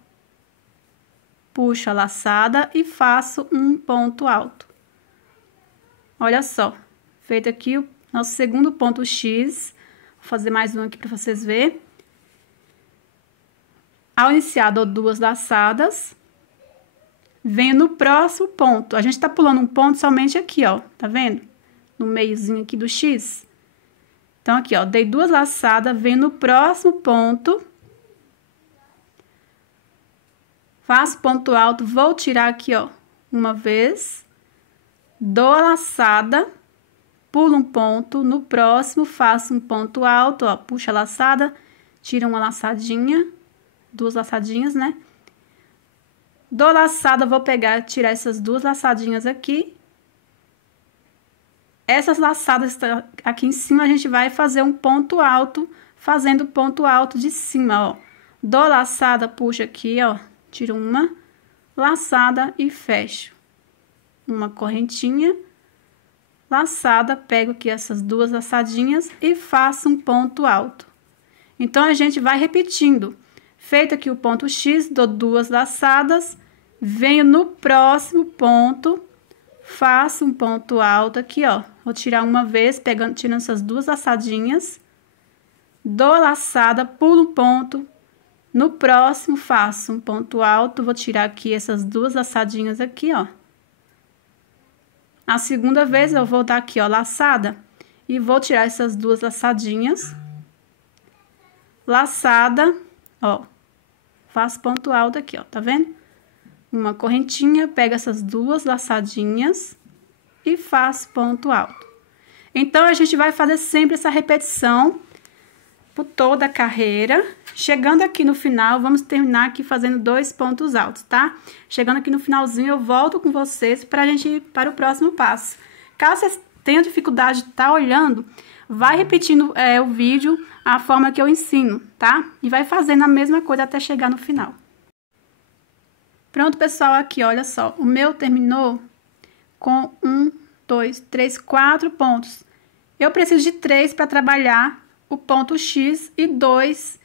Puxo a laçada e faço um ponto alto. Olha só, feito aqui o nosso segundo ponto X. Vou fazer mais um aqui para vocês verem. Ao iniciar, dou 2 laçadas. Venho no próximo ponto. A gente tá pulando um ponto somente aqui, ó. Tá vendo? No meiozinho aqui do X. Então, aqui, ó, dei 2 laçadas, venho no próximo ponto. Faço ponto alto, vou tirar aqui, ó, uma vez. Dou a laçada, pulo um ponto, no próximo faço um ponto alto, ó, puxo a laçada, tiro uma laçadinha, 2 laçadinhas, né? Dou a laçada, vou tirar essas 2 laçadinhas aqui. Essas laçadas aqui em cima, a gente vai fazer um ponto alto, fazendo ponto alto de cima, ó. Dou a laçada, puxo aqui, ó, tiro uma laçada e fecho. Uma correntinha, laçada, pego aqui essas duas laçadinhas e faço um ponto alto. Então, a gente vai repetindo. Feito aqui o ponto X, dou duas laçadas, venho no próximo ponto, faço um ponto alto aqui, ó. Vou tirar uma vez, tirando essas duas laçadinhas, dou a laçada, pulo um ponto, no próximo faço um ponto alto, vou tirar aqui essas duas laçadinhas aqui, ó. A segunda vez eu vou dar aqui, ó, laçada, e vou tirar essas duas laçadinhas, laçada, ó, faço ponto alto aqui, ó, tá vendo? Uma correntinha, pego essas duas laçadinhas e faço ponto alto. Então, a gente vai fazer sempre essa repetição por toda a carreira. Chegando aqui no final, vamos terminar aqui fazendo 2 pontos altos, tá? Chegando aqui no finalzinho, eu volto com vocês pra gente ir para o próximo passo. Caso vocês tenham dificuldade de estar olhando, vai repetindo o vídeo, a forma que eu ensino, tá? E vai fazendo a mesma coisa até chegar no final. Pronto, pessoal, aqui, olha só. O meu terminou com 1, 2, 3, 4 pontos. Eu preciso de 3 para trabalhar o ponto X e 2,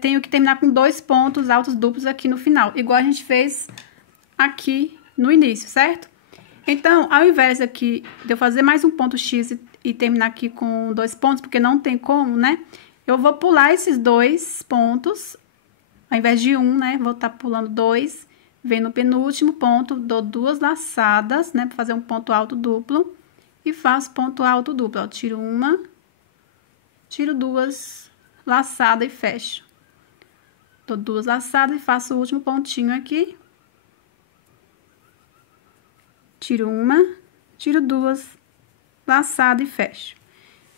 tenho que terminar com 2 pontos altos duplos aqui no final, igual a gente fez aqui no início, certo? Então, ao invés aqui de eu fazer mais um ponto X e terminar aqui com 2 pontos, porque não tem como, né? Eu vou pular esses 2 pontos, ao invés de 1, né? Vou estar pulando 2, venho no penúltimo ponto, dou 2 laçadas, né? Para fazer um ponto alto duplo e faço ponto alto duplo, ó. Tiro uma, tiro 2 laçadas e fecho. Dou 2 laçadas e faço o último pontinho aqui. Tiro uma, tiro 2 laçadas e fecho.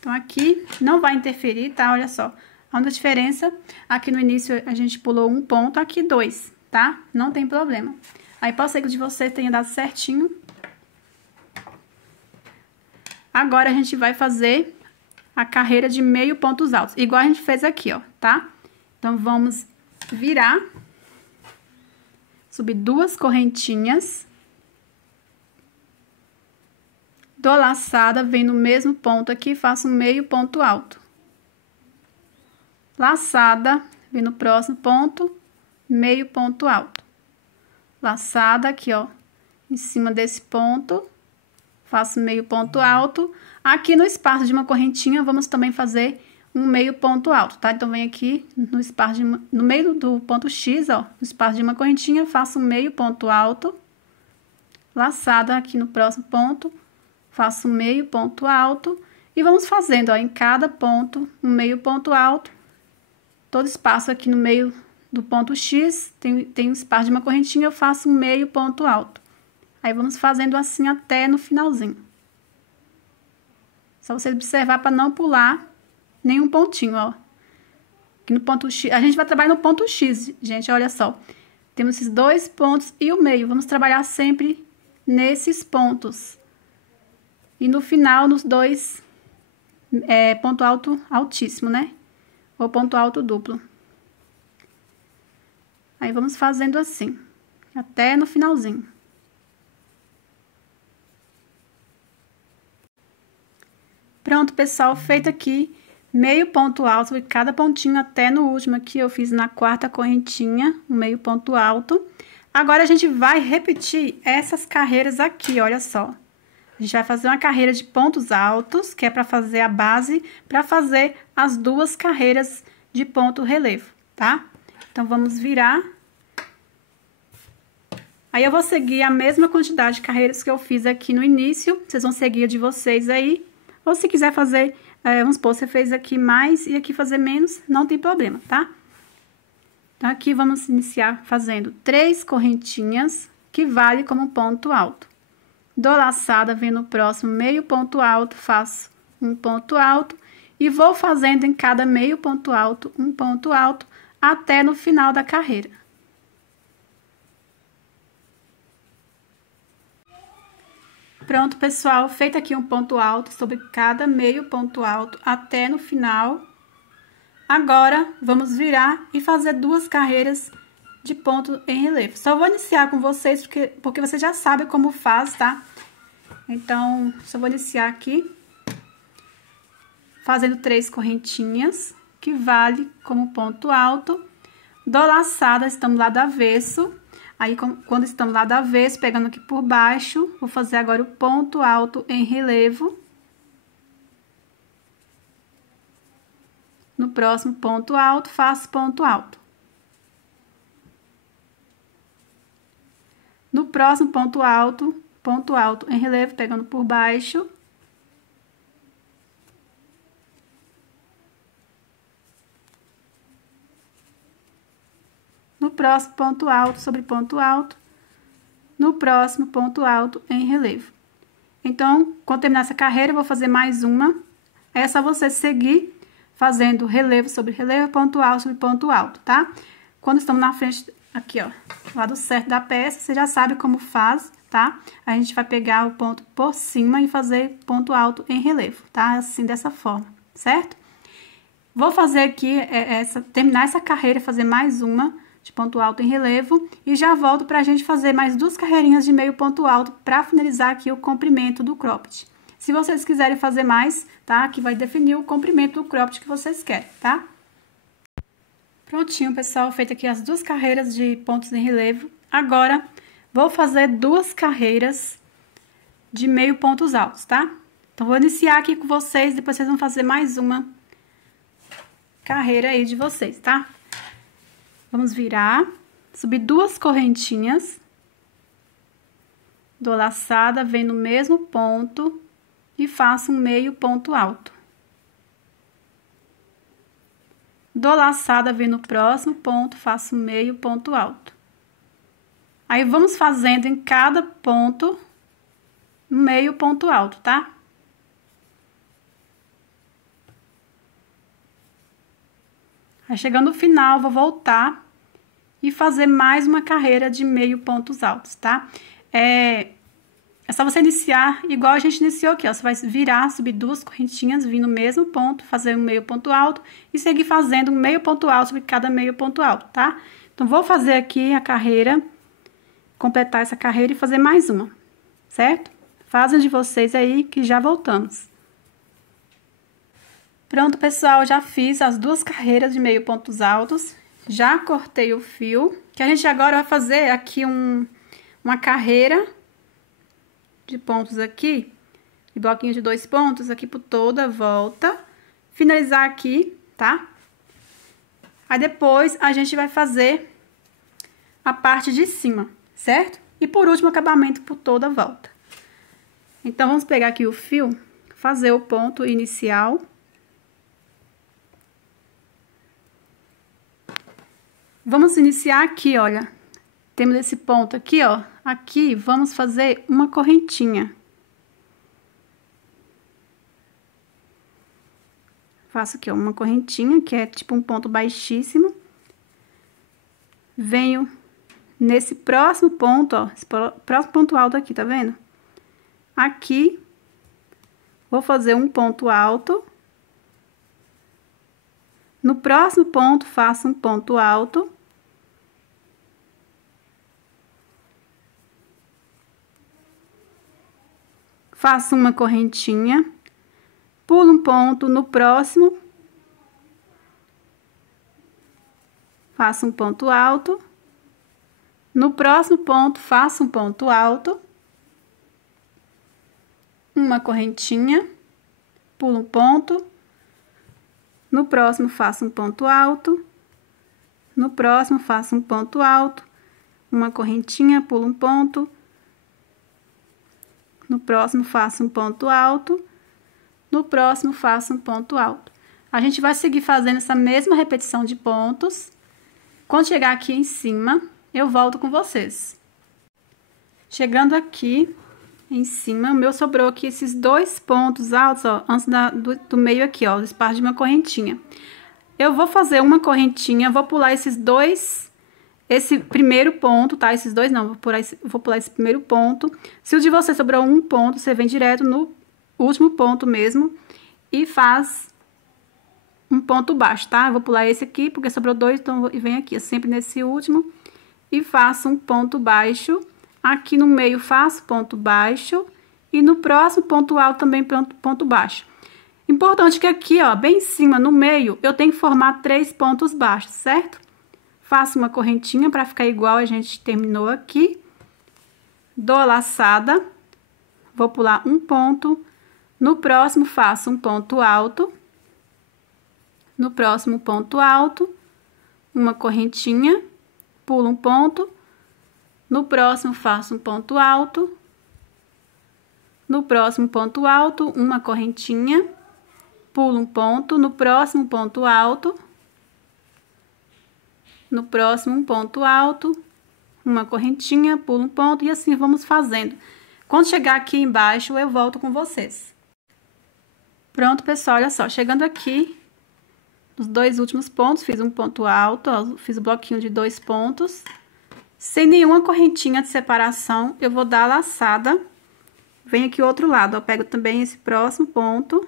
Então, aqui não vai interferir, tá? Olha só. A única diferença, aqui no início a gente pulou um ponto, aqui 2, tá? Não tem problema. Aí, pode ser que de você tenha dado certinho. Agora, a gente vai fazer a carreira de meio pontos altos, igual a gente fez aqui, ó, tá? Então, vamos virar, subir 2 correntinhas, dou laçada, venho no mesmo ponto aqui, faço um meio ponto alto. Laçada, venho no próximo ponto, meio ponto alto. Laçada aqui, ó, em cima desse ponto, faço meio ponto alto. Aqui no espaço de uma correntinha, vamos também fazer um meio ponto alto, tá? Então, vem aqui no espaço no meio do ponto X, ó, no espaço de uma correntinha, faço um meio ponto alto. Laçada aqui no próximo ponto, faço um meio ponto alto. E vamos fazendo, ó, em cada ponto, um meio ponto alto. Todo espaço aqui no meio do ponto X, tem um espaço de uma correntinha, eu faço um meio ponto alto. Aí, vamos fazendo assim até no finalzinho. Só você observar para não pular nenhum pontinho, ó. Aqui no ponto X, a gente vai trabalhar no ponto X, gente, olha só. Temos esses 2 pontos e o meio, vamos trabalhar sempre nesses pontos. E no final, nos 2, ponto alto altíssimo, né? Ou ponto alto duplo. Aí, vamos fazendo assim, até no finalzinho. Pronto, pessoal, feito aqui meio ponto alto e cada pontinho até no último aqui, eu fiz na 4ª correntinha, um meio ponto alto. Agora, a gente vai repetir essas carreiras aqui, olha só. A gente vai fazer uma carreira de pontos altos, que é para fazer a base, para fazer as 2 carreiras de ponto relevo, tá? Então, vamos virar. Aí, eu vou seguir a mesma quantidade de carreiras que eu fiz aqui no início, vocês vão seguir a de vocês aí. Ou se quiser fazer, vamos supor, você fez aqui mais e aqui fazer menos, não tem problema, tá? Então, aqui vamos iniciar fazendo 3 correntinhas, que vale como ponto alto. Dou laçada, venho no próximo meio ponto alto, faço um ponto alto e vou fazendo em cada meio ponto alto, um ponto alto, até no final da carreira. Pronto, pessoal, feito aqui um ponto alto sobre cada meio ponto alto até no final. Agora, vamos virar e fazer 2 carreiras de ponto em relevo. Só vou iniciar com vocês, porque vocês já sabem como faz, tá? Então, só vou iniciar aqui fazendo 3 correntinhas, que vale como ponto alto. Dou laçada, estamos lá do avesso. Aí, quando estamos lá do avesso, pegando aqui por baixo, vou fazer agora o ponto alto em relevo. No próximo ponto alto, faço ponto alto. No próximo ponto alto em relevo, pegando por baixo. No próximo ponto alto sobre ponto alto, no próximo ponto alto em relevo. Então, quando terminar essa carreira, eu vou fazer mais uma. É só você seguir fazendo relevo sobre relevo, ponto alto sobre ponto alto, tá? Quando estamos na frente, aqui, ó, lado certo da peça, você já sabe como faz, tá? A gente vai pegar o ponto por cima e fazer ponto alto em relevo, tá? Assim, dessa forma, certo? Vou fazer aqui, terminar essa carreira, fazer mais uma de ponto alto em relevo e já volto pra gente fazer mais 2 carreirinhas de meio ponto alto pra finalizar aqui o comprimento do cropped. Se vocês quiserem fazer mais, tá? Aqui vai definir o comprimento do cropped que vocês querem, tá? Prontinho, pessoal, feito aqui as 2 carreiras de pontos em relevo. Agora, vou fazer 2 carreiras de meio pontos altos, tá? Então, vou iniciar aqui com vocês, depois vocês vão fazer mais uma carreira aí de vocês, tá? Vamos virar, subir 2 correntinhas, dou laçada, venho no mesmo ponto e faço um meio ponto alto. Dou laçada, venho no próximo ponto, faço um meio ponto alto. Aí, vamos fazendo em cada ponto um meio ponto alto, tá? Aí, chegando no final, vou voltar e fazer mais uma carreira de meio pontos altos, tá? É só você iniciar igual a gente iniciou aqui, ó. Você vai virar, subir 2 correntinhas, vir no mesmo ponto, fazer um meio ponto alto e seguir fazendo um meio ponto alto sobre cada meio ponto alto, tá? Então, vou fazer aqui a carreira, completar essa carreira e fazer mais uma, certo? Fazem de vocês aí que já voltamos. Pronto, pessoal, já fiz as 2 carreiras de meio pontos altos, já cortei o fio, que a gente agora vai fazer aqui uma carreira de pontos aqui, de bloquinho de 2 pontos aqui por toda a volta, finalizar aqui, tá? Aí, depois, a gente vai fazer a parte de cima, certo? E, por último, acabamento por toda a volta. Então, vamos pegar aqui o fio, fazer o ponto inicial. Vamos iniciar aqui, olha. Temos esse ponto aqui, ó. Aqui, vamos fazer uma correntinha. Faço aqui, ó, uma correntinha, que é tipo um ponto baixíssimo. Venho nesse próximo ponto, ó. Esse próximo ponto alto aqui, tá vendo? Aqui, vou fazer um ponto alto. No próximo ponto, faço um ponto alto. Faço uma correntinha, pulo um ponto no próximo, faço um ponto alto, no próximo ponto, faço um ponto alto, uma correntinha, pulo um ponto, no próximo, faço um ponto alto, no próximo, faço um ponto alto, uma correntinha, pulo um ponto, no próximo, faço um ponto alto, no próximo, faço um ponto alto. A gente vai seguir fazendo essa mesma repetição de pontos. Quando chegar aqui em cima, eu volto com vocês. Chegando aqui em cima, o meu sobrou aqui esses 2 pontos altos, ó, antes do meio aqui, ó, o espaço de uma correntinha. Eu vou fazer uma correntinha, vou pular esses 2... Esse primeiro ponto, tá? Esses 2 não, vou pular esse primeiro ponto. Se o de você sobrou um ponto, você vem direto no último ponto mesmo e faz um ponto baixo, tá? Eu vou pular esse aqui, porque sobrou 2, então eu venho aqui, sempre nesse último, e faço um ponto baixo. Aqui no meio faço ponto baixo e no próximo ponto alto também ponto baixo. Importante que aqui, ó, bem em cima, no meio, eu tenho que formar 3 pontos baixos, certo? Faço uma correntinha para ficar igual a gente terminou aqui. Dou a laçada, vou pular um ponto. No próximo, faço um ponto alto. No próximo ponto alto, uma correntinha, pulo um ponto. No próximo, faço um ponto alto. No próximo ponto alto, uma correntinha, pulo um ponto. No próximo ponto alto, no próximo ponto alto, uma correntinha, pulo um ponto e assim vamos fazendo. Quando chegar aqui embaixo, eu volto com vocês. Pronto, pessoal, olha só, chegando aqui, nos 2 últimos pontos, fiz um ponto alto, ó, fiz o bloquinho de 2 pontos. Sem nenhuma correntinha de separação, eu vou dar a laçada. Venho aqui o outro lado, ó, pego também esse próximo ponto,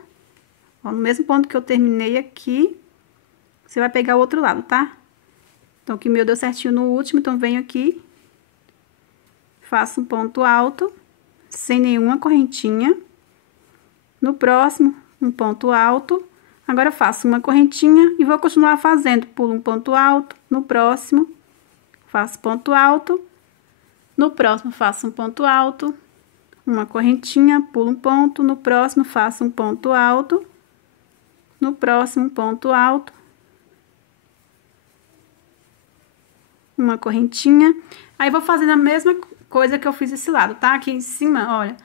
ó, no mesmo ponto que eu terminei aqui, você vai pegar o outro lado, tá? Então, aqui o meu deu certinho no último, então venho aqui, faço um ponto alto, sem nenhuma correntinha. No próximo, um ponto alto. Agora, eu faço uma correntinha e vou continuar fazendo. Pulo um ponto alto, no próximo, faço ponto alto. No próximo, faço um ponto alto, uma correntinha, pulo um ponto. No próximo, faço um ponto alto. No próximo, ponto alto. Uma correntinha. Aí, vou fazendo a mesma coisa que eu fiz esse lado, tá? Aqui em cima, olha.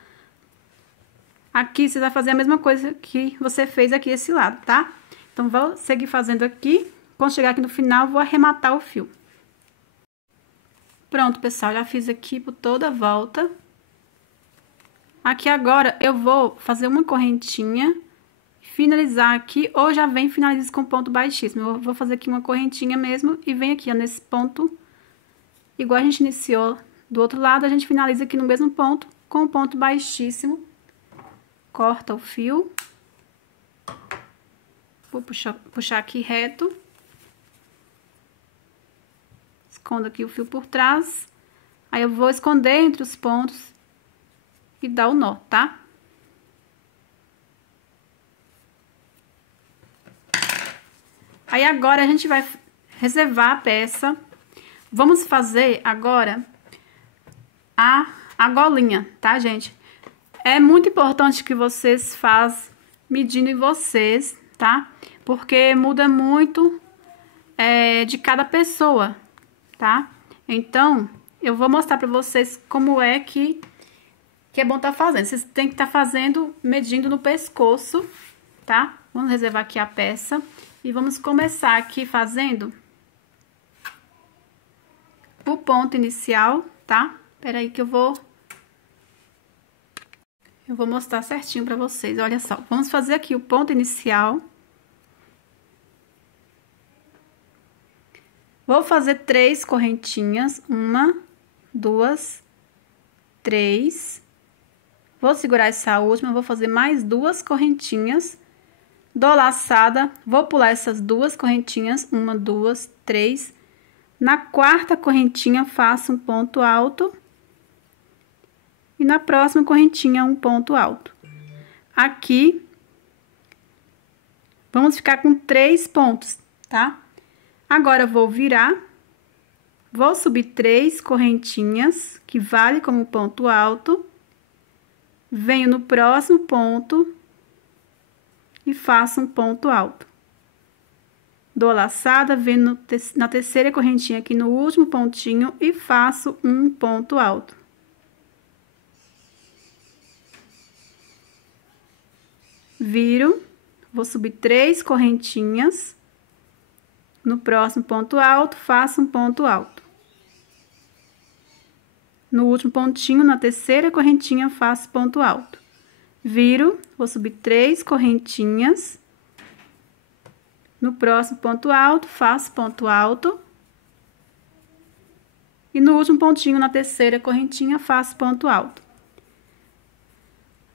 Aqui, você vai fazer a mesma coisa que você fez aqui esse lado, tá? Então, vou seguir fazendo aqui. Quando chegar aqui no final, vou arrematar o fio. Pronto, pessoal, já fiz aqui por toda a volta. Aqui agora, eu vou fazer uma correntinha, finalizar aqui, ou já vem finaliza com ponto baixíssimo. Eu vou fazer aqui uma correntinha mesmo e vem aqui, ó, nesse ponto, igual a gente iniciou do outro lado, a gente finaliza aqui no mesmo ponto, com o ponto baixíssimo. Corta o fio. Vou puxar aqui reto. Escondo aqui o fio por trás. Aí, eu vou esconder entre os pontos e dar o nó, tá? Aí, agora, a gente vai reservar a peça. Vamos fazer agora a golinha, tá, gente? É muito importante que vocês façam medindo em vocês, tá? Porque muda muito de cada pessoa, tá? Então, eu vou mostrar pra vocês como é que é bom tá fazendo. Vocês têm que estar fazendo, medindo no pescoço, tá? Vamos reservar aqui a peça e vamos começar aqui fazendo o ponto inicial, tá? Espera aí que eu vou mostrar certinho pra vocês, olha só. Vamos fazer aqui o ponto inicial. Vou fazer 3 correntinhas, 1, 2, 3. Vou segurar essa última, vou fazer mais 2 correntinhas. Dou laçada, vou pular essas 2 correntinhas, 1, 2, 3. Na 4ª correntinha, faço um ponto alto. E na próxima correntinha, um ponto alto. Aqui, vamos ficar com 3 pontos, tá? Agora, eu vou virar, vou subir 3 correntinhas, que vale como ponto alto. Venho no próximo ponto e faço um ponto alto. Dou a laçada, venho na 3ª correntinha aqui no último pontinho e faço um ponto alto. Viro, vou subir 3 correntinhas, no próximo ponto alto, faço um ponto alto. No último pontinho, na 3ª correntinha, faço ponto alto. Viro, vou subir 3 correntinhas, no próximo ponto alto, faço ponto alto. E no último pontinho, na 3ª correntinha, faço ponto alto.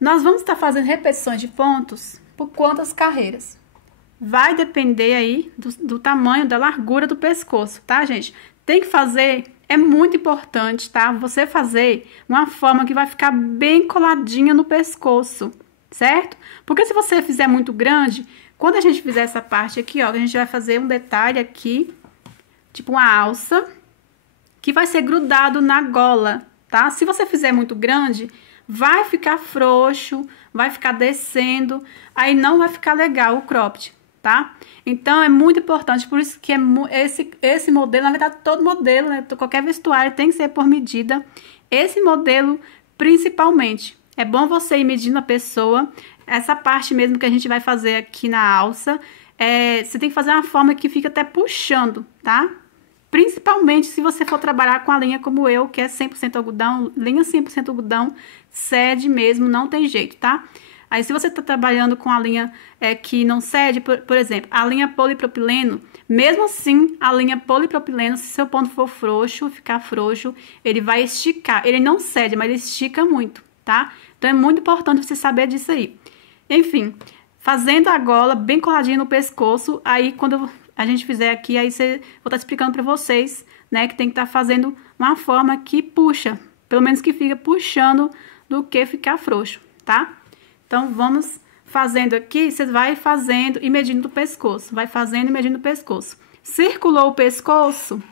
Nós vamos estar fazendo repetições de pontos por quantas carreiras? Vai depender aí do tamanho, da largura do pescoço, tá, gente? tem que fazer, é muito importante, tá? Você fazer uma forma que vai ficar bem coladinha no pescoço, certo? Porque se você fizer muito grande, quando a gente fizer essa parte aqui, ó, a gente vai fazer um detalhe aqui, tipo uma alça, que vai ser grudado na gola, tá? Se você fizer muito grande, vai ficar frouxo, vai ficar descendo, aí não vai ficar legal o cropped, tá? Então, é muito importante, por isso que esse modelo, na verdade, todo modelo, né? Qualquer vestuário tem que ser por medida. Esse modelo, principalmente, é bom você ir medindo a pessoa. Essa parte mesmo que a gente vai fazer aqui na alça, você tem que fazer uma forma que fica até puxando, tá? Principalmente se você for trabalhar com a linha como eu, que é 100% algodão, linha 100% algodão, cede mesmo, não tem jeito, tá? Aí se você tá trabalhando com a linha que não cede, por exemplo, a linha polipropileno, mesmo assim, a linha polipropileno, se seu ponto for frouxo, ficar frouxo, ele vai esticar. Ele não cede, mas ele estica muito, tá? Então é muito importante você saber disso aí. Enfim, fazendo a gola bem coladinha no pescoço, aí quando a gente fizer aqui, aí vou estar explicando para vocês, né, que tem que estar fazendo uma forma que puxa, pelo menos que fica puxando do que ficar frouxo, tá? Então, vamos fazendo aqui, você vai fazendo e medindo o pescoço, vai fazendo e medindo o pescoço. Circulou o pescoço,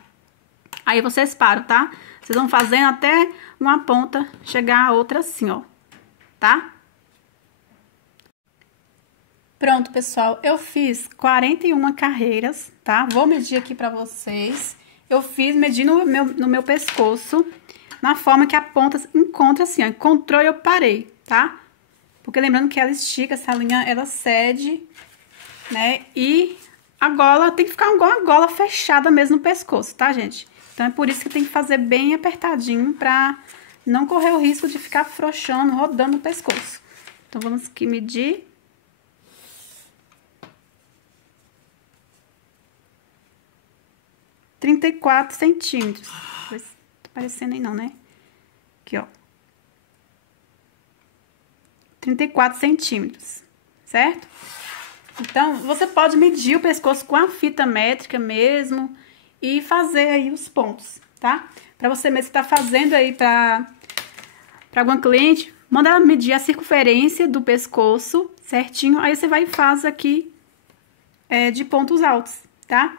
aí vocês param, tá? Vocês vão fazendo até uma ponta chegar a outra assim, ó, tá? Pronto, pessoal, eu fiz 41 carreiras, tá? Vou medir aqui pra vocês. Eu fiz medindo no meu pescoço, na forma que a ponta encontra assim, ó. Encontrou e eu parei, tá? Porque lembrando que ela estica, essa linha, ela cede, né? E a gola tem que ficar uma gola fechada mesmo no pescoço, tá, gente? Então, é por isso que tem que fazer bem apertadinho pra não correr o risco de ficar frouxando, rodando no pescoço. Então, vamos aqui medir. 34 centímetros. Não tá aparecendo aí não, né? Aqui, ó. 34 centímetros, certo? Então, você pode medir o pescoço com a fita métrica mesmo e fazer aí os pontos, tá? Pra você mesmo que tá fazendo aí pra alguma cliente, manda ela medir a circunferência do pescoço certinho, aí você vai e faz aqui de pontos altos, tá?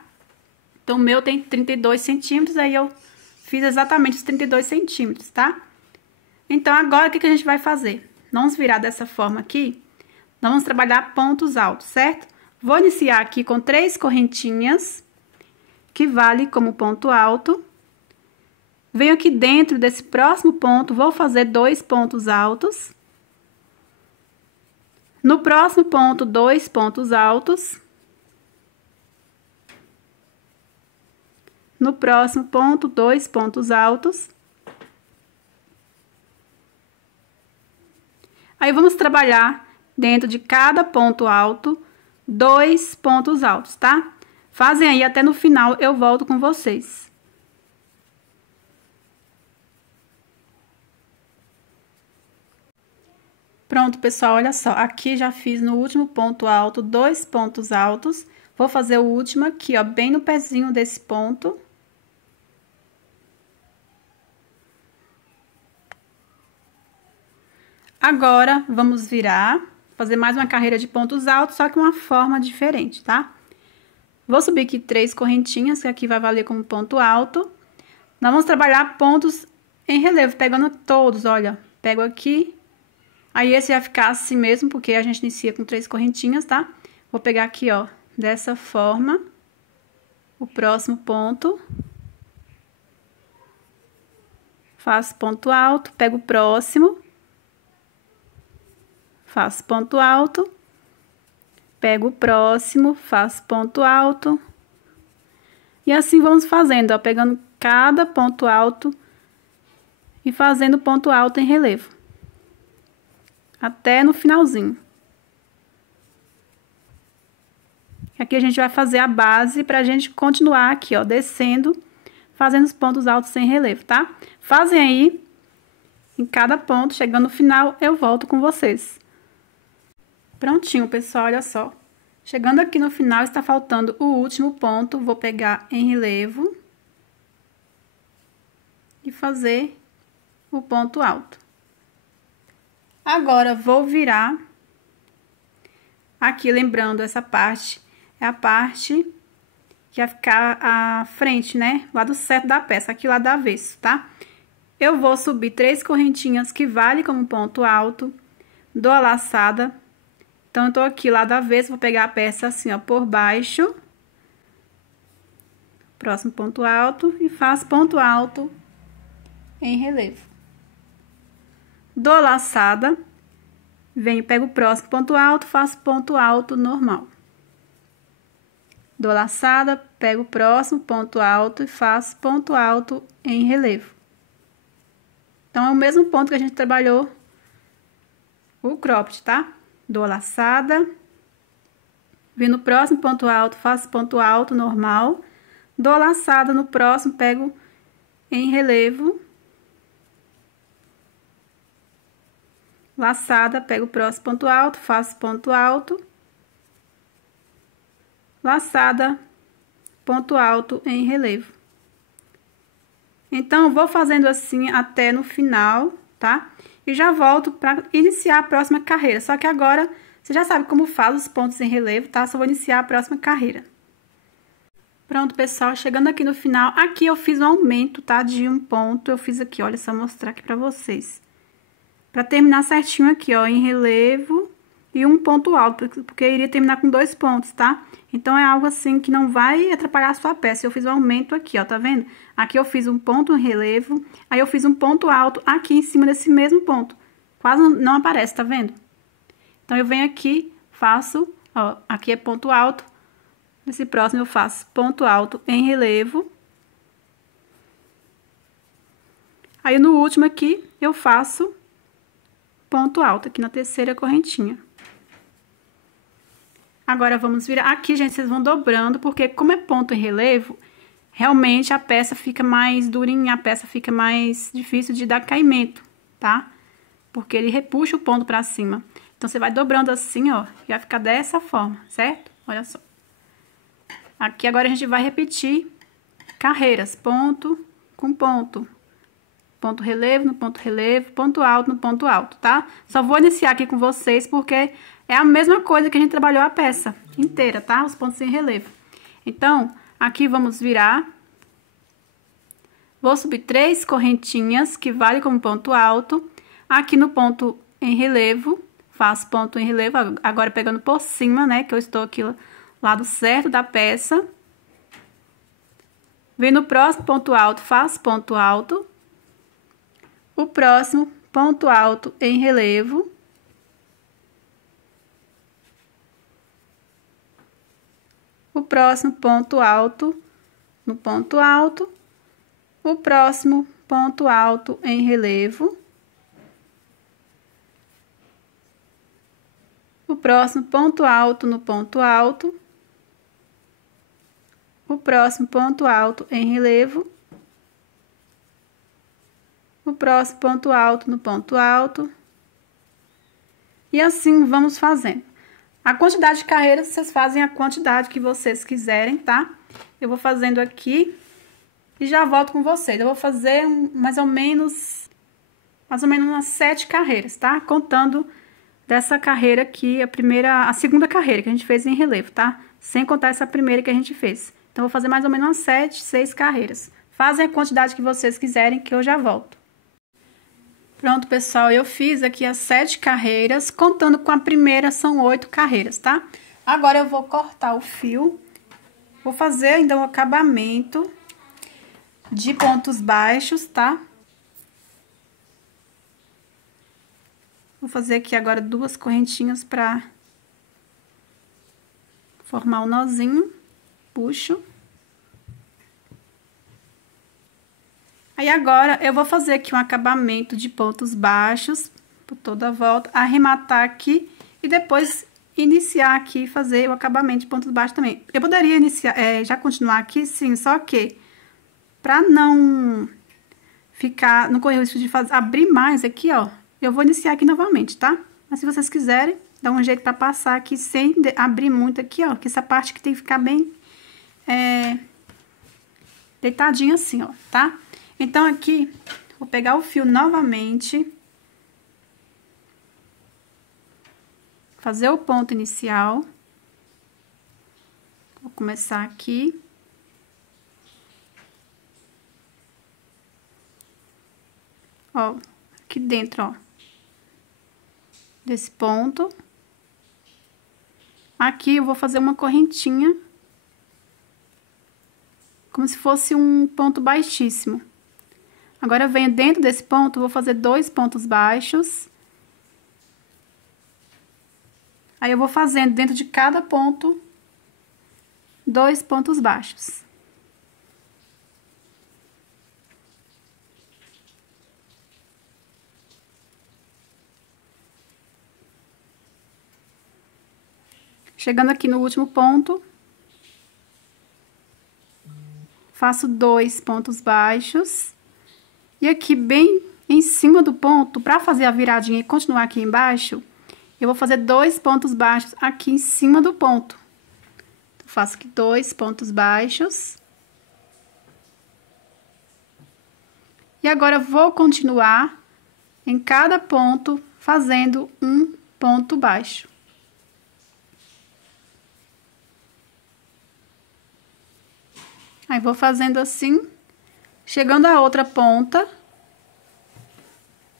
Então, o meu tem 32 centímetros, aí eu fiz exatamente os 32 centímetros, tá? Então, agora, o que a gente vai fazer? Vamos virar dessa forma aqui, nós vamos trabalhar pontos altos, certo? Vou iniciar aqui com 3 correntinhas, que vale como ponto alto. Venho aqui dentro desse próximo ponto, vou fazer 2 pontos altos. No próximo ponto, 2 pontos altos. No próximo ponto, 2 pontos altos. Aí, vamos trabalhar dentro de cada ponto alto, 2 pontos altos, tá? Fazem aí até no final, eu volto com vocês. Pronto, pessoal, olha só. Aqui já fiz no último ponto alto, 2 pontos altos. Vou fazer o último aqui, ó, bem no pezinho desse ponto. Agora, vamos virar, fazer mais uma carreira de pontos altos, só que uma forma diferente, tá? Vou subir aqui 3 correntinhas, que aqui vai valer como ponto alto. Nós vamos trabalhar pontos em relevo, pegando todos, olha. Pego aqui, aí esse vai ficar assim mesmo, porque a gente inicia com 3 correntinhas, tá? Vou pegar aqui, ó, dessa forma, o próximo ponto. Faço ponto alto, pego o próximo. Faço ponto alto, pego o próximo, faço ponto alto. E assim vamos fazendo, ó, pegando cada ponto alto e fazendo ponto alto em relevo. Até no finalzinho. Aqui a gente vai fazer a base pra gente continuar aqui, ó, descendo, fazendo os pontos altos em relevo, tá? Fazem aí, em cada ponto, chegando no final, eu volto com vocês. Prontinho, pessoal, olha só. Chegando aqui no final, está faltando o último ponto. Vou pegar em relevo. fazer o ponto alto. Agora, vou virar aqui, lembrando, essa parte é a parte que vai ficar à frente, né? Lado certo da peça, aqui lado avesso, tá? Eu vou subir 3 correntinhas que vale como ponto alto, dou a laçada. Então, eu tô aqui lado avesso, vou pegar a peça assim, ó, por baixo. Próximo ponto alto e faço ponto alto em relevo. Dou a laçada, venho, pego o próximo ponto alto, faço ponto alto normal. Dou a laçada, pego o próximo ponto alto e faço ponto alto em relevo. Então, é o mesmo ponto que a gente trabalhou o cropped, tá? Dou a laçada, venho no próximo ponto alto, faço ponto alto normal, dou a laçada no próximo, pego em relevo, laçada, pego o próximo ponto alto, faço ponto alto, laçada, ponto alto em relevo. Então, vou fazendo assim até no final, tá? E já volto para iniciar a próxima carreira. Só que agora, você já sabe como faz os pontos em relevo, tá? Só vou iniciar a próxima carreira. Pronto, pessoal, chegando aqui no final, aqui eu fiz um aumento, tá? De um ponto, eu fiz aqui, olha, só mostrar aqui pra vocês. Pra terminar certinho aqui, ó, em relevo e um ponto alto, porque eu iria terminar com 2 pontos, tá? Então, é algo assim que não vai atrapalhar a sua peça. Eu fiz um aumento aqui, ó, tá vendo? Aqui eu fiz um ponto em relevo, aí eu fiz um ponto alto aqui em cima desse mesmo ponto. Quase não aparece, tá vendo? Então, eu venho aqui, faço, ó, aqui é ponto alto. Nesse próximo eu faço ponto alto em relevo. Aí, no último aqui, eu faço ponto alto aqui na terceira correntinha. Agora, vamos virar. Aqui, gente, vocês vão dobrando, porque como é ponto em relevo, realmente a peça fica mais durinha, a peça fica mais difícil de dar caimento, tá? Porque ele repuxa o ponto pra cima. Então, você vai dobrando assim, ó, e vai ficar dessa forma, certo? Olha só. Aqui, agora, a gente vai repetir carreiras, ponto com ponto. Ponto relevo no ponto relevo, ponto alto no ponto alto, tá? Só vou iniciar aqui com vocês, porque é a mesma coisa que a gente trabalhou a peça inteira, tá? Os pontos em relevo. Então, aqui vamos virar. Vou subir 3 correntinhas, que vale como ponto alto. Aqui no ponto em relevo, faço ponto em relevo, agora pegando por cima, né? Que eu estou aqui do lado certo da peça. Venho no próximo ponto alto, faço ponto alto. O próximo, ponto alto em relevo. O próximo, ponto alto no ponto alto. O próximo, ponto alto em relevo. O próximo, ponto alto no ponto alto. O próximo, ponto alto em relevo. O próximo ponto alto no ponto alto. E assim vamos fazendo. A quantidade de carreiras, vocês fazem a quantidade que vocês quiserem, tá? Eu vou fazendo aqui e já volto com vocês. Eu vou fazer mais ou menos umas 7 carreiras, tá? Contando dessa carreira aqui, a segunda carreira que a gente fez em relevo, tá? Sem contar essa primeira que a gente fez. Então, eu vou fazer mais ou menos umas 7, 6 carreiras. Fazem a quantidade que vocês quiserem, que eu já volto. Pronto, pessoal, eu fiz aqui as 7 carreiras, contando com a primeira são 8 carreiras, tá? Agora, eu vou cortar o fio, vou fazer, então, o acabamento de pontos baixos, tá? Vou fazer aqui agora 2 correntinhas pra formar o nozinho, puxo. Aí, agora, eu vou fazer aqui um acabamento de pontos baixos, por toda a volta, arrematar aqui e depois iniciar aqui e fazer o acabamento de pontos baixos também. Eu poderia iniciar, já continuar aqui, sim, só que pra não correr o risco de abrir mais aqui, ó, eu vou iniciar aqui novamente, tá? Mas se vocês quiserem, dá um jeito pra passar aqui sem abrir muito aqui, ó, que essa parte que tem que ficar bem deitadinha assim, ó, tá? Então, aqui, vou pegar o fio novamente. Fazer o ponto inicial. Vou começar aqui. Ó, aqui dentro, ó. Desse ponto. Aqui eu vou fazer uma correntinha. Como se fosse um ponto baixíssimo. Agora, eu venho dentro desse ponto, vou fazer 2 pontos baixos. Aí, eu vou fazendo dentro de cada ponto 2 pontos baixos. Chegando aqui no último ponto, faço 2 pontos baixos. E aqui, bem em cima do ponto, para fazer a viradinha e continuar aqui embaixo, eu vou fazer 2 pontos baixos aqui em cima do ponto. Então, faço aqui 2 pontos baixos. E agora, eu vou continuar em cada ponto fazendo um ponto baixo. Aí, vou fazendo assim, chegando à outra ponta,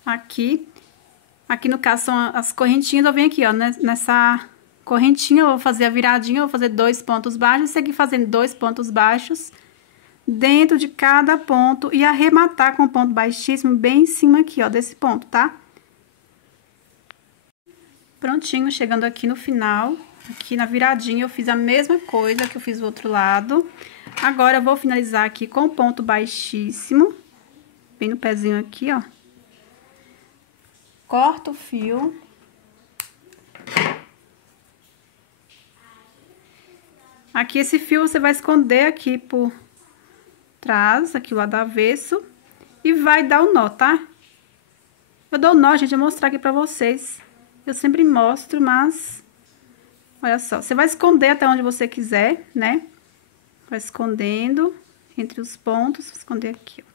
aqui no caso são as correntinhas, eu venho aqui, ó, nessa correntinha eu vou fazer a viradinha, eu vou fazer 2 pontos baixos, seguir fazendo 2 pontos baixos dentro de cada ponto e arrematar com um ponto baixíssimo bem em cima aqui, ó, desse ponto, tá? Prontinho, chegando aqui no final, aqui na viradinha eu fiz a mesma coisa que eu fiz do outro lado. Agora, eu vou finalizar aqui com ponto baixíssimo, bem no pezinho aqui, ó. Corto o fio. Aqui, esse fio você vai esconder aqui por trás, aqui o lado avesso, e vai dar o nó, tá? Eu dou o nó, gente, eu vou mostrar aqui pra vocês. Eu sempre mostro, mas... Olha só, você vai esconder até onde você quiser, né? Vai escondendo entre os pontos, vou esconder aqui, ó.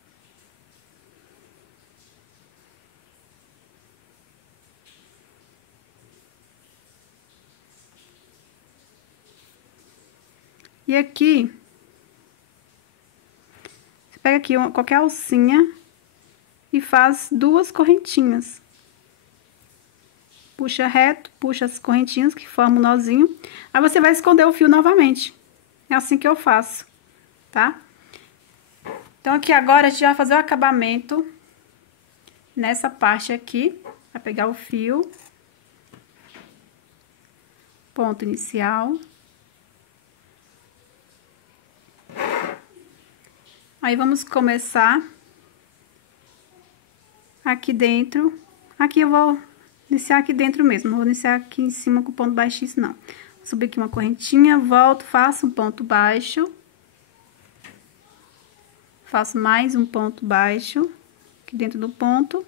E aqui, você pega aqui qualquer alcinha e faz 2 correntinhas. Puxa reto, puxa as correntinhas que formam um nozinho. Aí, você vai esconder o fio novamente. É assim que eu faço, tá? Então, aqui agora, a gente vai fazer o acabamento nessa parte aqui. Vai pegar o fio. Ponto inicial. Aí, vamos começar aqui dentro. Aqui eu vou iniciar aqui dentro mesmo, não vou iniciar aqui em cima com ponto baixíssimo, não. Subir aqui uma correntinha, volto, faço um ponto baixo. Faço mais um ponto baixo aqui dentro do ponto.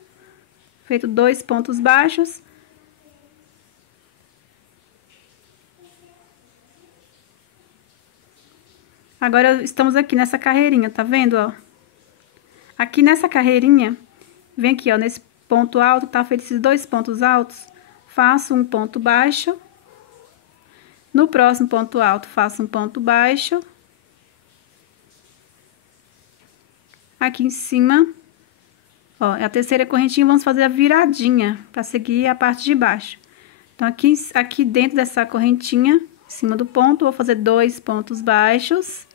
Feito 2 pontos baixos. Agora, estamos aqui nessa carreirinha, tá vendo, ó? Aqui nessa carreirinha, vem aqui, ó, nesse ponto alto, tá feito esses 2 pontos altos, faço um ponto baixo. No próximo ponto alto, faço um ponto baixo. Aqui em cima, ó, é a terceira correntinha, vamos fazer a viradinha, pra seguir a parte de baixo. Então, aqui dentro dessa correntinha, em cima do ponto, vou fazer 2 pontos baixos.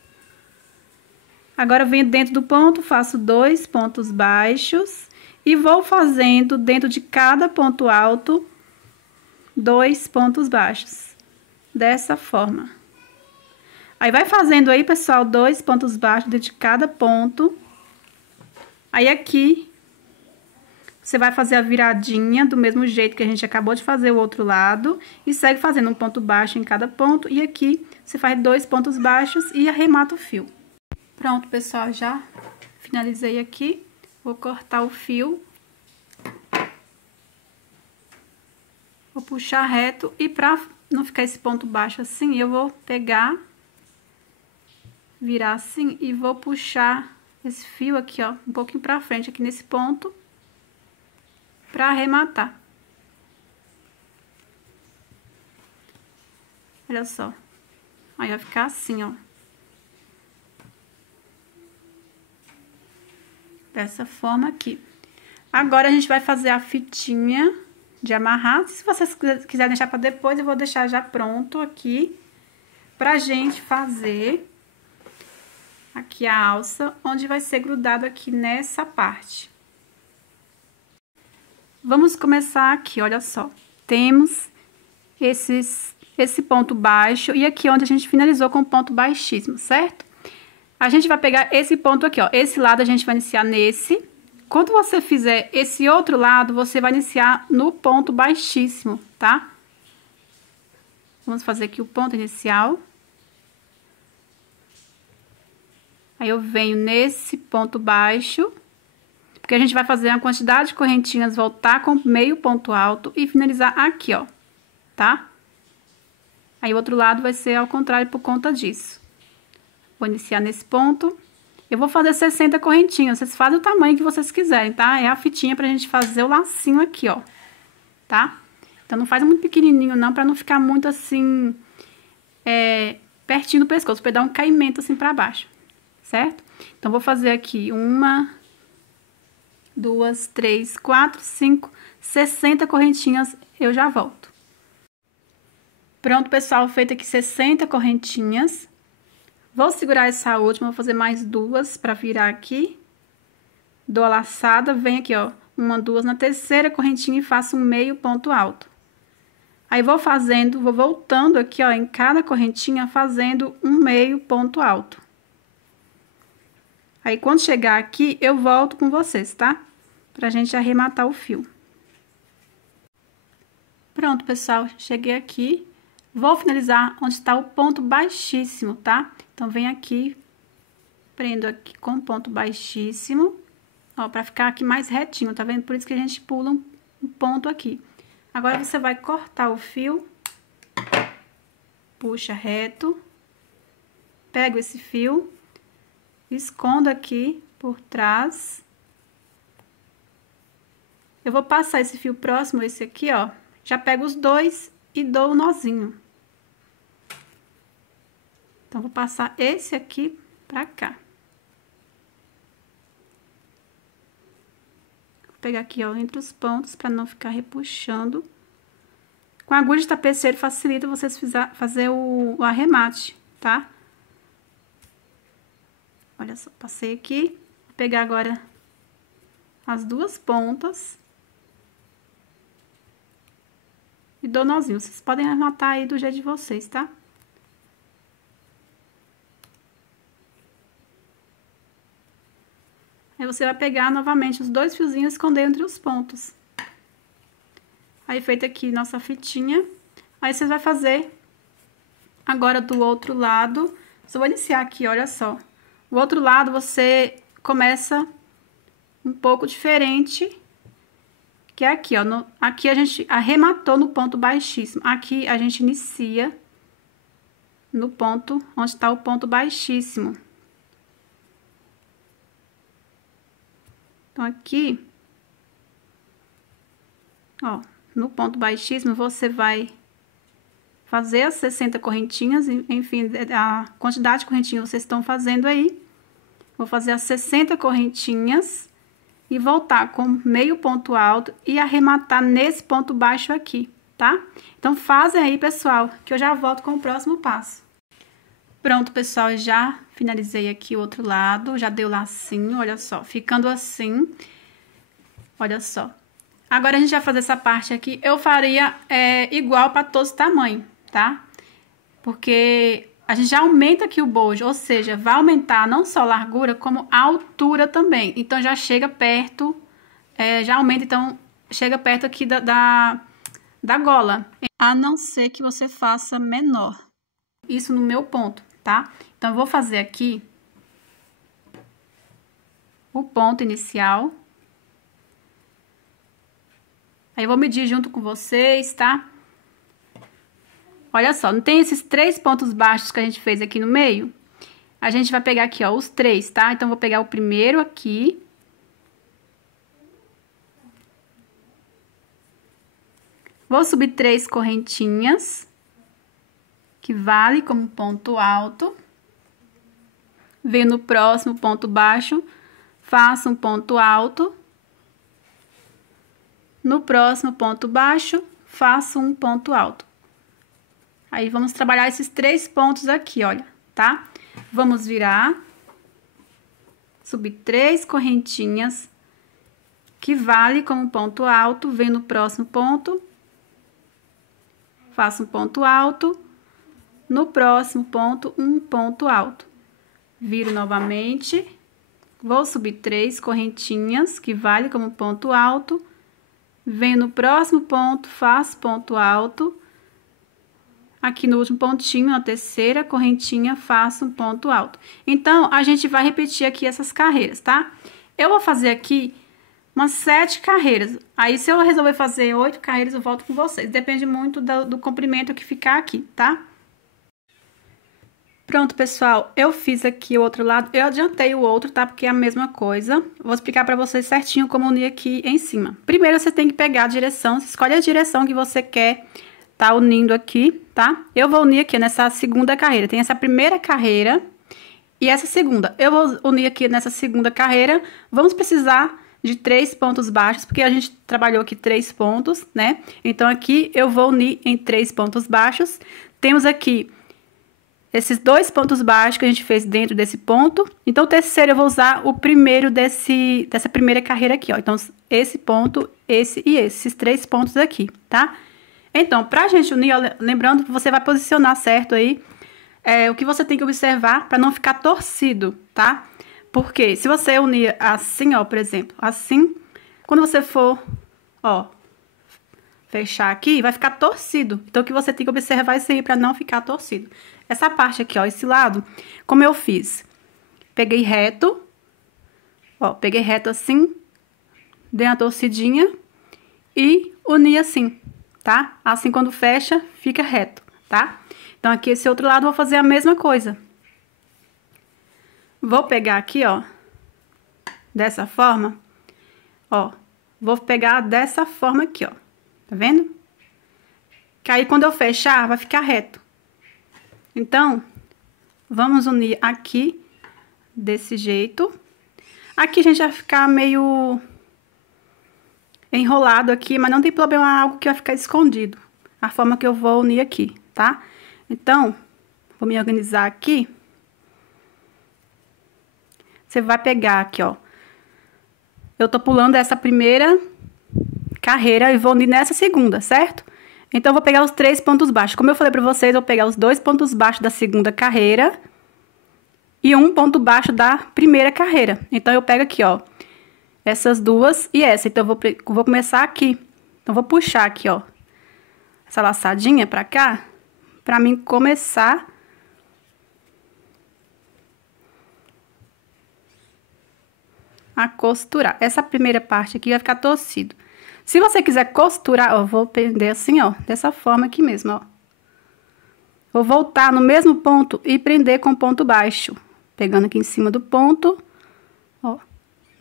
Agora, eu venho dentro do ponto, faço 2 pontos baixos e vou fazendo dentro de cada ponto alto 2 pontos baixos. Dessa forma. Aí, vai fazendo aí, pessoal, 2 pontos baixos dentro de cada ponto. Aí, aqui, você vai fazer a viradinha do mesmo jeito que a gente acabou de fazer o outro lado. E segue fazendo um ponto baixo em cada ponto. E aqui, você faz 2 pontos baixos e arremata o fio. Pronto, pessoal, já finalizei aqui. Vou cortar o fio. Vou puxar reto e pra não ficar esse ponto baixo assim, eu vou pegar, virar assim e vou puxar esse fio aqui, ó, um pouquinho pra frente aqui nesse ponto, pra arrematar. Olha só. Aí vai ficar assim, ó. Dessa forma aqui. Agora a gente vai fazer a fitinha de amarrar. Se vocês quiserem deixar pra depois, eu vou deixar já pronto aqui pra gente fazer aqui a alça, onde vai ser grudado aqui nessa parte. Vamos começar aqui, olha só. Temos esse ponto baixo e aqui onde a gente finalizou com ponto baixíssimo, certo? A gente vai pegar esse ponto aqui, ó. Esse lado a gente vai iniciar nesse. Quando você fizer esse outro lado, você vai iniciar no ponto baixíssimo, tá? Vamos fazer aqui o ponto inicial. Aí eu venho nesse ponto baixo, porque a gente vai fazer uma quantidade de correntinhas, voltar com meio ponto alto e finalizar aqui, ó, tá? Aí o outro lado vai ser ao contrário por conta disso. Vou iniciar nesse ponto. Eu vou fazer 60 correntinhas, vocês fazem o tamanho que vocês quiserem, tá? É a fitinha pra gente fazer o lacinho aqui, ó, tá? Então, não faz muito pequenininho não, pra não ficar muito assim, pertinho do pescoço, pra dar um caimento assim pra baixo. Certo? Então, vou fazer aqui 1, 2, 3, 4, 5, 60 correntinhas, eu já volto. Pronto, pessoal, feito aqui 60 correntinhas. Vou segurar essa última, vou fazer mais 2 pra virar aqui. Dou a laçada, venho aqui, ó, 1, 2, na terceira correntinha e faço um meio ponto alto. Aí, vou voltando aqui, ó, em cada correntinha, fazendo um meio ponto alto. Aí, quando chegar aqui, eu volto com vocês, tá? Pra gente arrematar o fio. Pronto, pessoal, cheguei aqui. Vou finalizar onde está o ponto baixíssimo, tá? Então, vem aqui, prendo aqui com ponto baixíssimo, ó, pra ficar aqui mais retinho, tá vendo? Por isso que a gente pula um ponto aqui. Agora, você vai cortar o fio, puxa reto, pego esse fio, escondo aqui por trás. Eu vou passar esse fio próximo, esse aqui, ó. Já pego os dois e dou o nozinho. Então, vou passar esse aqui pra cá. Vou pegar aqui, ó, entre os pontos, pra não ficar repuxando. Com a agulha de tapeceiro facilita vocês fazer o arremate, tá? Olha só, passei aqui. Vou pegar agora as duas pontas. E dou nozinho. Vocês podem arrematar aí do jeito de vocês, tá? Aí, você vai pegar novamente os dois fiozinhos e esconder entre os pontos. Aí, feita aqui nossa fitinha. Aí, você vai fazer agora do outro lado. Só vou iniciar aqui, olha só. O outro lado, você começa um pouco diferente, que é aqui, ó. Aqui a gente arrematou no ponto baixíssimo. Aqui a gente inicia no ponto onde está o ponto baixíssimo. Então, aqui, ó, no ponto baixíssimo, você vai fazer as 60 correntinhas, enfim, a quantidade de correntinhas vocês estão fazendo aí. Vou fazer as 60 correntinhas e voltar com meio ponto alto e arrematar nesse ponto baixo aqui, tá? Então, fazem aí, pessoal, que eu já volto com o próximo passo. Pronto, pessoal, já finalizei aqui o outro lado, já dei o lacinho, olha só, ficando assim, olha só. Agora, a gente vai fazer essa parte aqui, eu faria igual para todos os tamanhos, tá? Porque a gente já aumenta aqui o bojo, ou seja, vai aumentar não só a largura, como a altura também. Então, já chega perto, já aumenta, então, chega perto aqui da gola. A não ser que você faça menor. Isso no meu ponto, tá? Então, eu vou fazer aqui o ponto inicial. Aí, eu vou medir junto com vocês, tá? Olha só, não tem esses 3 pontos baixos que a gente fez aqui no meio? a gente vai pegar aqui, ó, os 3, tá? Então, vou pegar o primeiro aqui. Vou subir 3 correntinhas, que vale como ponto alto. Venho no próximo ponto baixo, faço um ponto alto. No próximo ponto baixo, faço um ponto alto. Aí, vamos trabalhar esses 3 pontos aqui, olha, tá? Vamos virar, subir 3 correntinhas, que vale como ponto alto, venho no próximo ponto, faço um ponto alto, no próximo ponto, um ponto alto. Viro novamente, vou subir 3 correntinhas, que vale como ponto alto, venho no próximo ponto, faço ponto alto, aqui no último pontinho, na terceira correntinha, faço um ponto alto. Então, a gente vai repetir aqui essas carreiras, tá? Eu vou fazer aqui umas 7 carreiras. Aí, se eu resolver fazer 8 carreiras, eu volto com vocês. Depende muito do comprimento que ficar aqui, tá? Pronto, pessoal, eu fiz aqui o outro lado, eu adiantei o outro, tá? Porque é a mesma coisa. Vou explicar pra vocês certinho como unir aqui em cima. Primeiro, você tem que pegar a direção, você escolhe a direção que você quer tá unindo aqui, tá? Eu vou unir aqui nessa segunda carreira, tem essa primeira carreira e essa segunda. Eu vou unir aqui nessa segunda carreira, vamos precisar de 3 pontos baixos, porque a gente trabalhou aqui 3 pontos, né? Então, aqui eu vou unir em 3 pontos baixos. Temos aqui esses 2 pontos baixos que a gente fez dentro desse ponto. Então, o terceiro eu vou usar o primeiro dessa primeira carreira aqui, ó. Então, esse ponto, esse e esses 3 pontos aqui, tá? Então, pra gente unir, ó, lembrando que você vai posicionar certo aí, o que você tem que observar pra não ficar torcido, tá? Porque se você unir assim, ó, por exemplo, assim, quando você for, ó, fechar aqui, vai ficar torcido. Então, o que você tem que observar é isso aí pra não ficar torcido. Essa parte aqui, ó, esse lado, como eu fiz? Peguei reto, ó, peguei reto assim, dei uma torcidinha e uni assim, tá? Assim, quando fecha, fica reto, tá? Então, aqui, esse outro lado, eu vou fazer a mesma coisa. Vou pegar aqui, ó, dessa forma, ó, vou pegar dessa forma aqui, ó, tá vendo? Que aí, quando eu fechar, vai ficar reto. Então, vamos unir aqui, desse jeito. Aqui, a gente vai ficar meio enrolado aqui, mas não tem problema, é algo que vai ficar escondido. A forma que eu vou unir aqui, tá? Então, vou me organizar aqui. Você vai pegar aqui, ó. Eu tô pulando essa primeira carreira e vou unir nessa segunda, certo? Então, eu vou pegar os 3 pontos baixos. Como eu falei pra vocês, eu vou pegar os 2 pontos baixos da segunda carreira e um ponto baixo da primeira carreira. Então, eu pego aqui, ó, essas duas e essa. Então, eu vou começar aqui. Então, vou puxar aqui, ó, essa laçadinha pra cá, pra mim começar a costurar. Essa primeira parte aqui vai ficar torcido. Se você quiser costurar, ó, vou prender assim, ó, dessa forma aqui mesmo, ó. Vou voltar no mesmo ponto e prender com ponto baixo. Pegando aqui em cima do ponto, ó,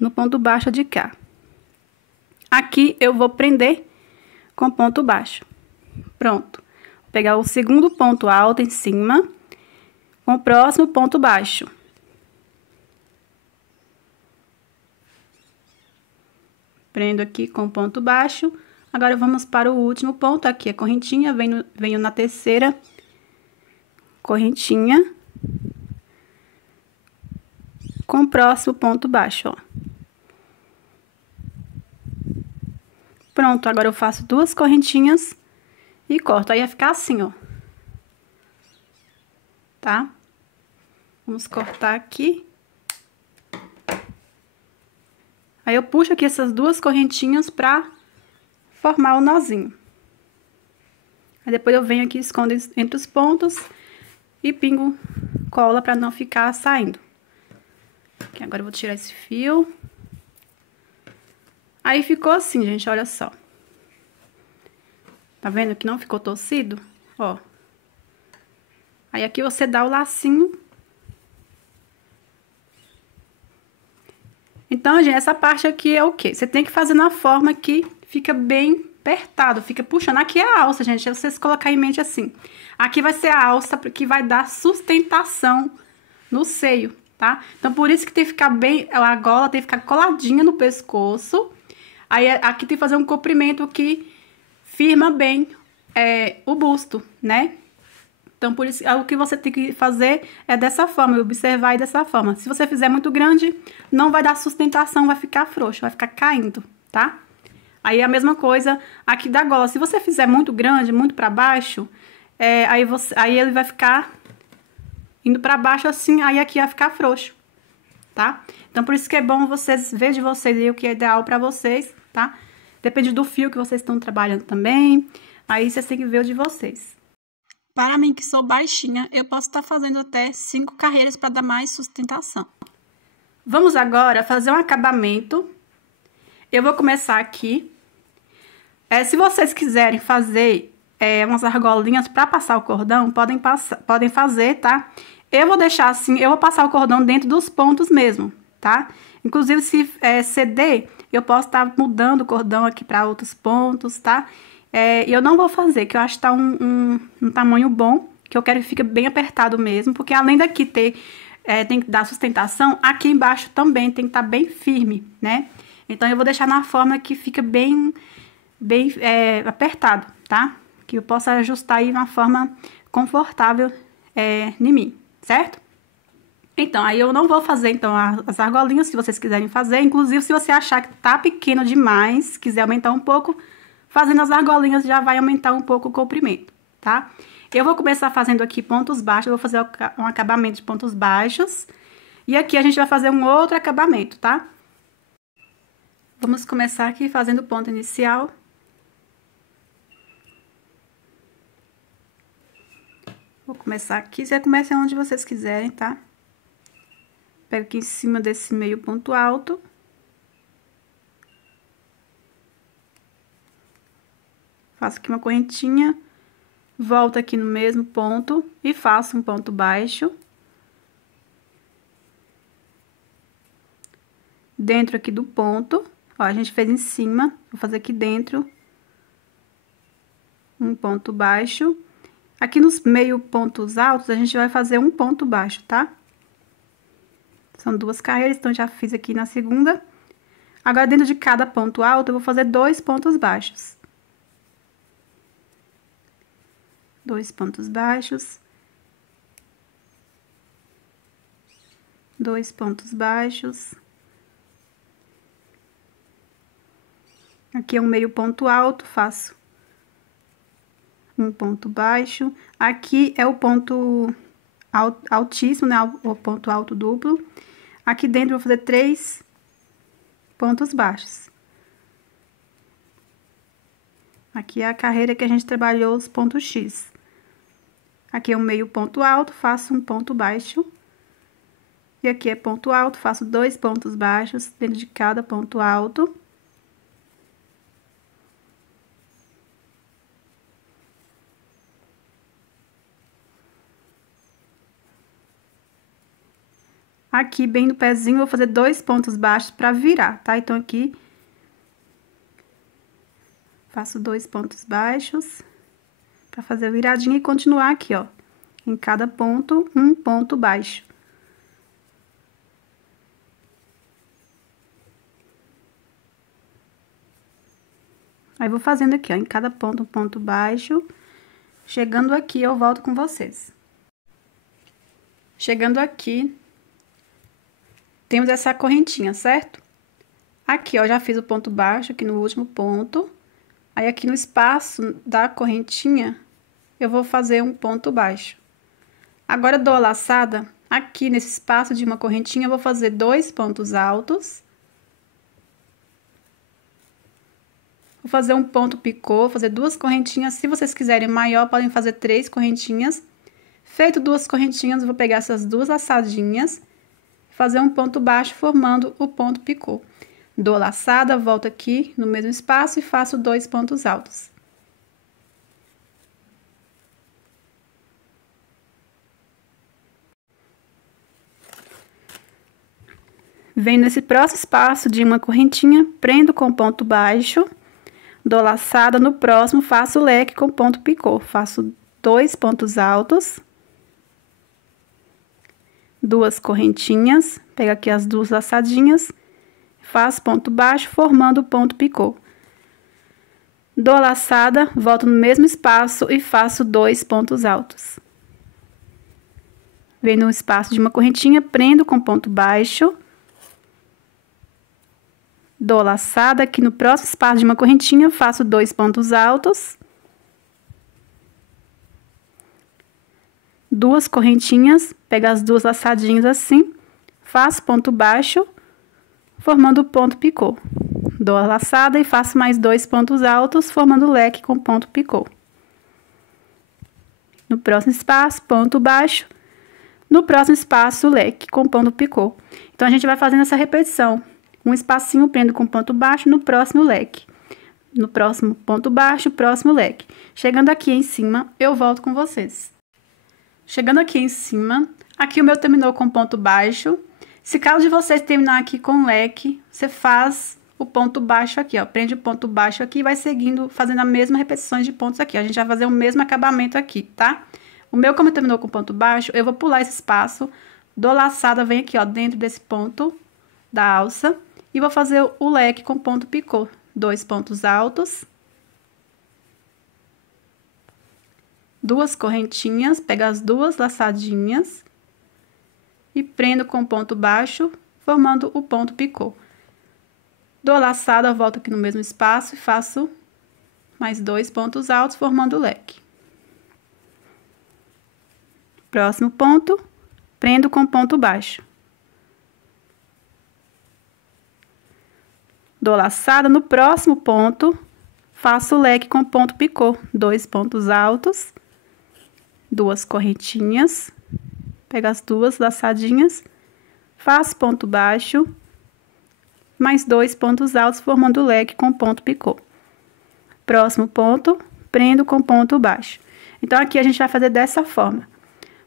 no ponto baixo de cá. Aqui eu vou prender com ponto baixo. Pronto. Vou pegar o segundo ponto alto em cima, com o próximo ponto baixo. Prendo aqui com ponto baixo. Agora, vamos para o último ponto, aqui a correntinha, venho na terceira correntinha, com o próximo ponto baixo, ó. Pronto, agora eu faço 2 correntinhas e corto. Aí vai ficar assim, ó. Tá? Vamos cortar aqui. Aí, eu puxo aqui essas 2 correntinhas pra formar o nozinho. Aí, depois eu venho aqui, escondo entre os pontos e pingo cola pra não ficar saindo. Aqui, agora eu vou tirar esse fio. Aí, ficou assim, gente, olha só. Tá vendo que não ficou torcido? Ó. Aí, aqui você dá o lacinho Então, gente, essa parte aqui é o quê? Você tem que fazer na forma que fica bem apertado, fica puxando. Aqui é a alça, gente, é vocês colocar em mente assim. Aqui vai ser a alça que vai dar sustentação no seio, tá? Então, por isso que tem que ficar bem, a gola tem que ficar coladinha no pescoço. Aí, aqui tem que fazer um comprimento que firma bem o busto, né? Então, por isso, o que você tem que fazer é dessa forma, observar aí dessa forma. Se você fizer muito grande, não vai dar sustentação, vai ficar frouxo, vai ficar caindo, tá? Aí, a mesma coisa aqui da gola. Se você fizer muito grande, muito pra baixo, aí ele vai ficar indo pra baixo assim, aí aqui vai ficar frouxo, tá? Então, por isso que é bom vocês ver de vocês aí o que é ideal pra vocês, tá? Depende do fio que vocês estão trabalhando também, aí vocês têm que ver o de vocês. Para mim, que sou baixinha, eu posso estar fazendo até 5 carreiras para dar mais sustentação. Vamos agora fazer um acabamento. Eu vou começar aqui. Se vocês quiserem fazer umas argolinhas para passar o cordão, podem fazer, tá? Eu vou deixar assim, eu vou passar o cordão dentro dos pontos mesmo, tá? Inclusive, se ceder, eu posso estar mudando o cordão aqui para outros pontos, tá? Eu não vou fazer, que eu acho que tá um tamanho bom, que eu quero que fique bem apertado mesmo, porque além daqui tem que dar sustentação, aqui embaixo também tem que estar bem firme, né? Então, eu vou deixar na forma que fica bem apertado, tá? Que eu possa ajustar aí de uma forma confortável em mim, certo? Então, aí eu não vou fazer, então, as argolinhas, se vocês quiserem fazer. Inclusive, se você achar que tá pequeno demais, quiser aumentar um pouco, fazendo as argolinhas já vai aumentar um pouco o comprimento, tá? Eu vou começar fazendo aqui pontos baixos, eu vou fazer um acabamento de pontos baixos. E aqui a gente vai fazer um outro acabamento, tá? Vamos começar aqui fazendo o ponto inicial. Vou começar aqui, você começa onde vocês quiserem, tá? Pego aqui em cima desse meio ponto alto. Faço aqui uma correntinha, volto aqui no mesmo ponto e faço um ponto baixo. Dentro aqui do ponto, ó, a gente fez em cima, vou fazer aqui dentro um ponto baixo. Aqui nos meio pontos altos, a gente vai fazer um ponto baixo, tá? São 2 carreiras, então já fiz aqui na segunda. Agora, dentro de cada ponto alto, eu vou fazer 2 pontos baixos. 2 pontos baixos. 2 pontos baixos. Aqui é um meio ponto alto, faço um ponto baixo. Aqui é o ponto altíssimo, né? O ponto alto duplo. Aqui dentro eu vou fazer 3 pontos baixos. Aqui é a carreira que a gente trabalhou os pontos X. Aqui é um meio ponto alto, faço um ponto baixo. E aqui é ponto alto, faço 2 pontos baixos dentro de cada ponto alto. Aqui, bem no pezinho, vou fazer 2 pontos baixos pra virar, tá? Então, aqui, faço 2 pontos baixos pra fazer a viradinha e continuar aqui, ó. Em cada ponto, um ponto baixo. Aí, vou fazendo aqui, ó, em cada ponto, um ponto baixo. Chegando aqui, eu volto com vocês. Chegando aqui, temos essa correntinha, certo? Aqui, ó, já fiz o ponto baixo aqui no último ponto. Aí, aqui no espaço da correntinha, eu vou fazer um ponto baixo. Agora, dou a laçada, aqui nesse espaço de uma correntinha, eu vou fazer 2 pontos altos. Vou fazer um ponto picô, fazer 2 correntinhas. Se vocês quiserem maior, podem fazer 3 correntinhas. Feito 2 correntinhas, eu vou pegar essas 2 laçadinhas, fazer um ponto baixo, formando o ponto picô. Dou a laçada, volto aqui no mesmo espaço e faço 2 pontos altos. Venho nesse próximo espaço de uma correntinha, prendo com ponto baixo, dou laçada, no próximo faço leque com ponto picô. Faço 2 pontos altos, 2 correntinhas, pego aqui as 2 laçadinhas, faço ponto baixo, formando o ponto picô. Dou laçada, volto no mesmo espaço e faço 2 pontos altos. Venho no espaço de uma correntinha, prendo com ponto baixo, dou laçada, aqui no próximo espaço de uma correntinha, faço 2 pontos altos, 2 correntinhas, pego as 2 laçadinhas assim, faço ponto baixo, formando o ponto picô. Dou a laçada e faço mais 2 pontos altos, formando leque com ponto picô. No próximo espaço, ponto baixo. No próximo espaço, leque com ponto picô. Então, a gente vai fazendo essa repetição. Um espacinho, prendo com ponto baixo, no próximo leque. No próximo ponto baixo, próximo leque. Chegando aqui em cima, eu volto com vocês. Chegando aqui em cima, aqui o meu terminou com ponto baixo. Se caso de vocês terminar aqui com leque, você faz o ponto baixo aqui, ó. Prende o ponto baixo aqui e vai seguindo, fazendo a mesma repetições de pontos aqui. A gente vai fazer o mesmo acabamento aqui, tá? O meu, como terminou com ponto baixo, eu vou pular esse espaço, dou laçada, vem aqui, ó, dentro desse ponto da alça e vou fazer o leque com ponto picô. 2 pontos altos, 2 correntinhas, pego as 2 laçadinhas e prendo com ponto baixo, formando o ponto picô. Dou laçada, volto aqui no mesmo espaço e faço mais 2 pontos altos, formando o leque. Próximo ponto, prendo com ponto baixo. Dou laçada, no próximo ponto, faço o leque com ponto picô. 2 pontos altos, 2 correntinhas, pego as 2 laçadinhas, faço ponto baixo, mais 2 pontos altos, formando o leque com ponto picô. Próximo ponto, prendo com ponto baixo. Então, aqui a gente vai fazer dessa forma.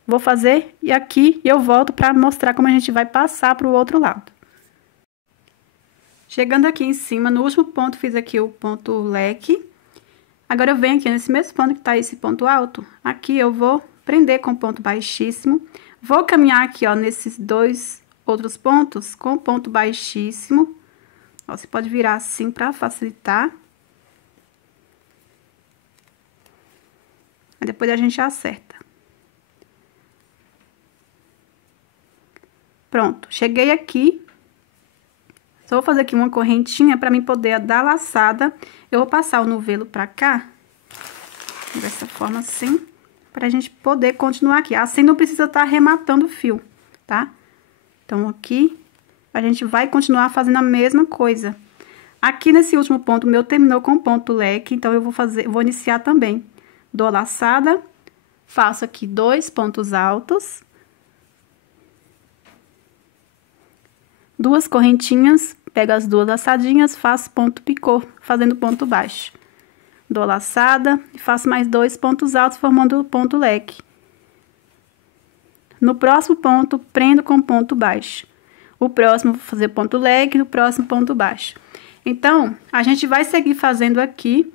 Vou fazer e aqui eu volto para mostrar como a gente vai passar para o outro lado. Chegando aqui em cima, no último ponto, fiz aqui o ponto leque. Agora, eu venho aqui nesse mesmo ponto que tá esse ponto alto. Aqui eu vou prender com ponto baixíssimo. Vou caminhar aqui, ó, nesses 2 outros pontos com ponto baixíssimo. Ó, você pode virar assim para facilitar. Aí depois a gente acerta. Pronto, cheguei aqui. Só vou fazer aqui uma correntinha para mim poder dar laçada. Eu vou passar o novelo pra cá. Dessa forma assim. Pra gente poder continuar aqui. Assim não precisa estar arrematando o fio, tá? Então, aqui, a gente vai continuar fazendo a mesma coisa. Aqui nesse último ponto, o meu terminou com ponto leque. Então, eu vou iniciar também. Dou a laçada. Faço aqui 2 pontos altos. 2 correntinhas, pego as 2 laçadinhas, faço ponto picô, fazendo ponto baixo. Dou laçada e faço mais 2 pontos altos, formando o ponto leque. No próximo ponto, prendo com ponto baixo. O próximo, vou fazer ponto leque, no próximo, ponto baixo. Então, a gente vai seguir fazendo aqui.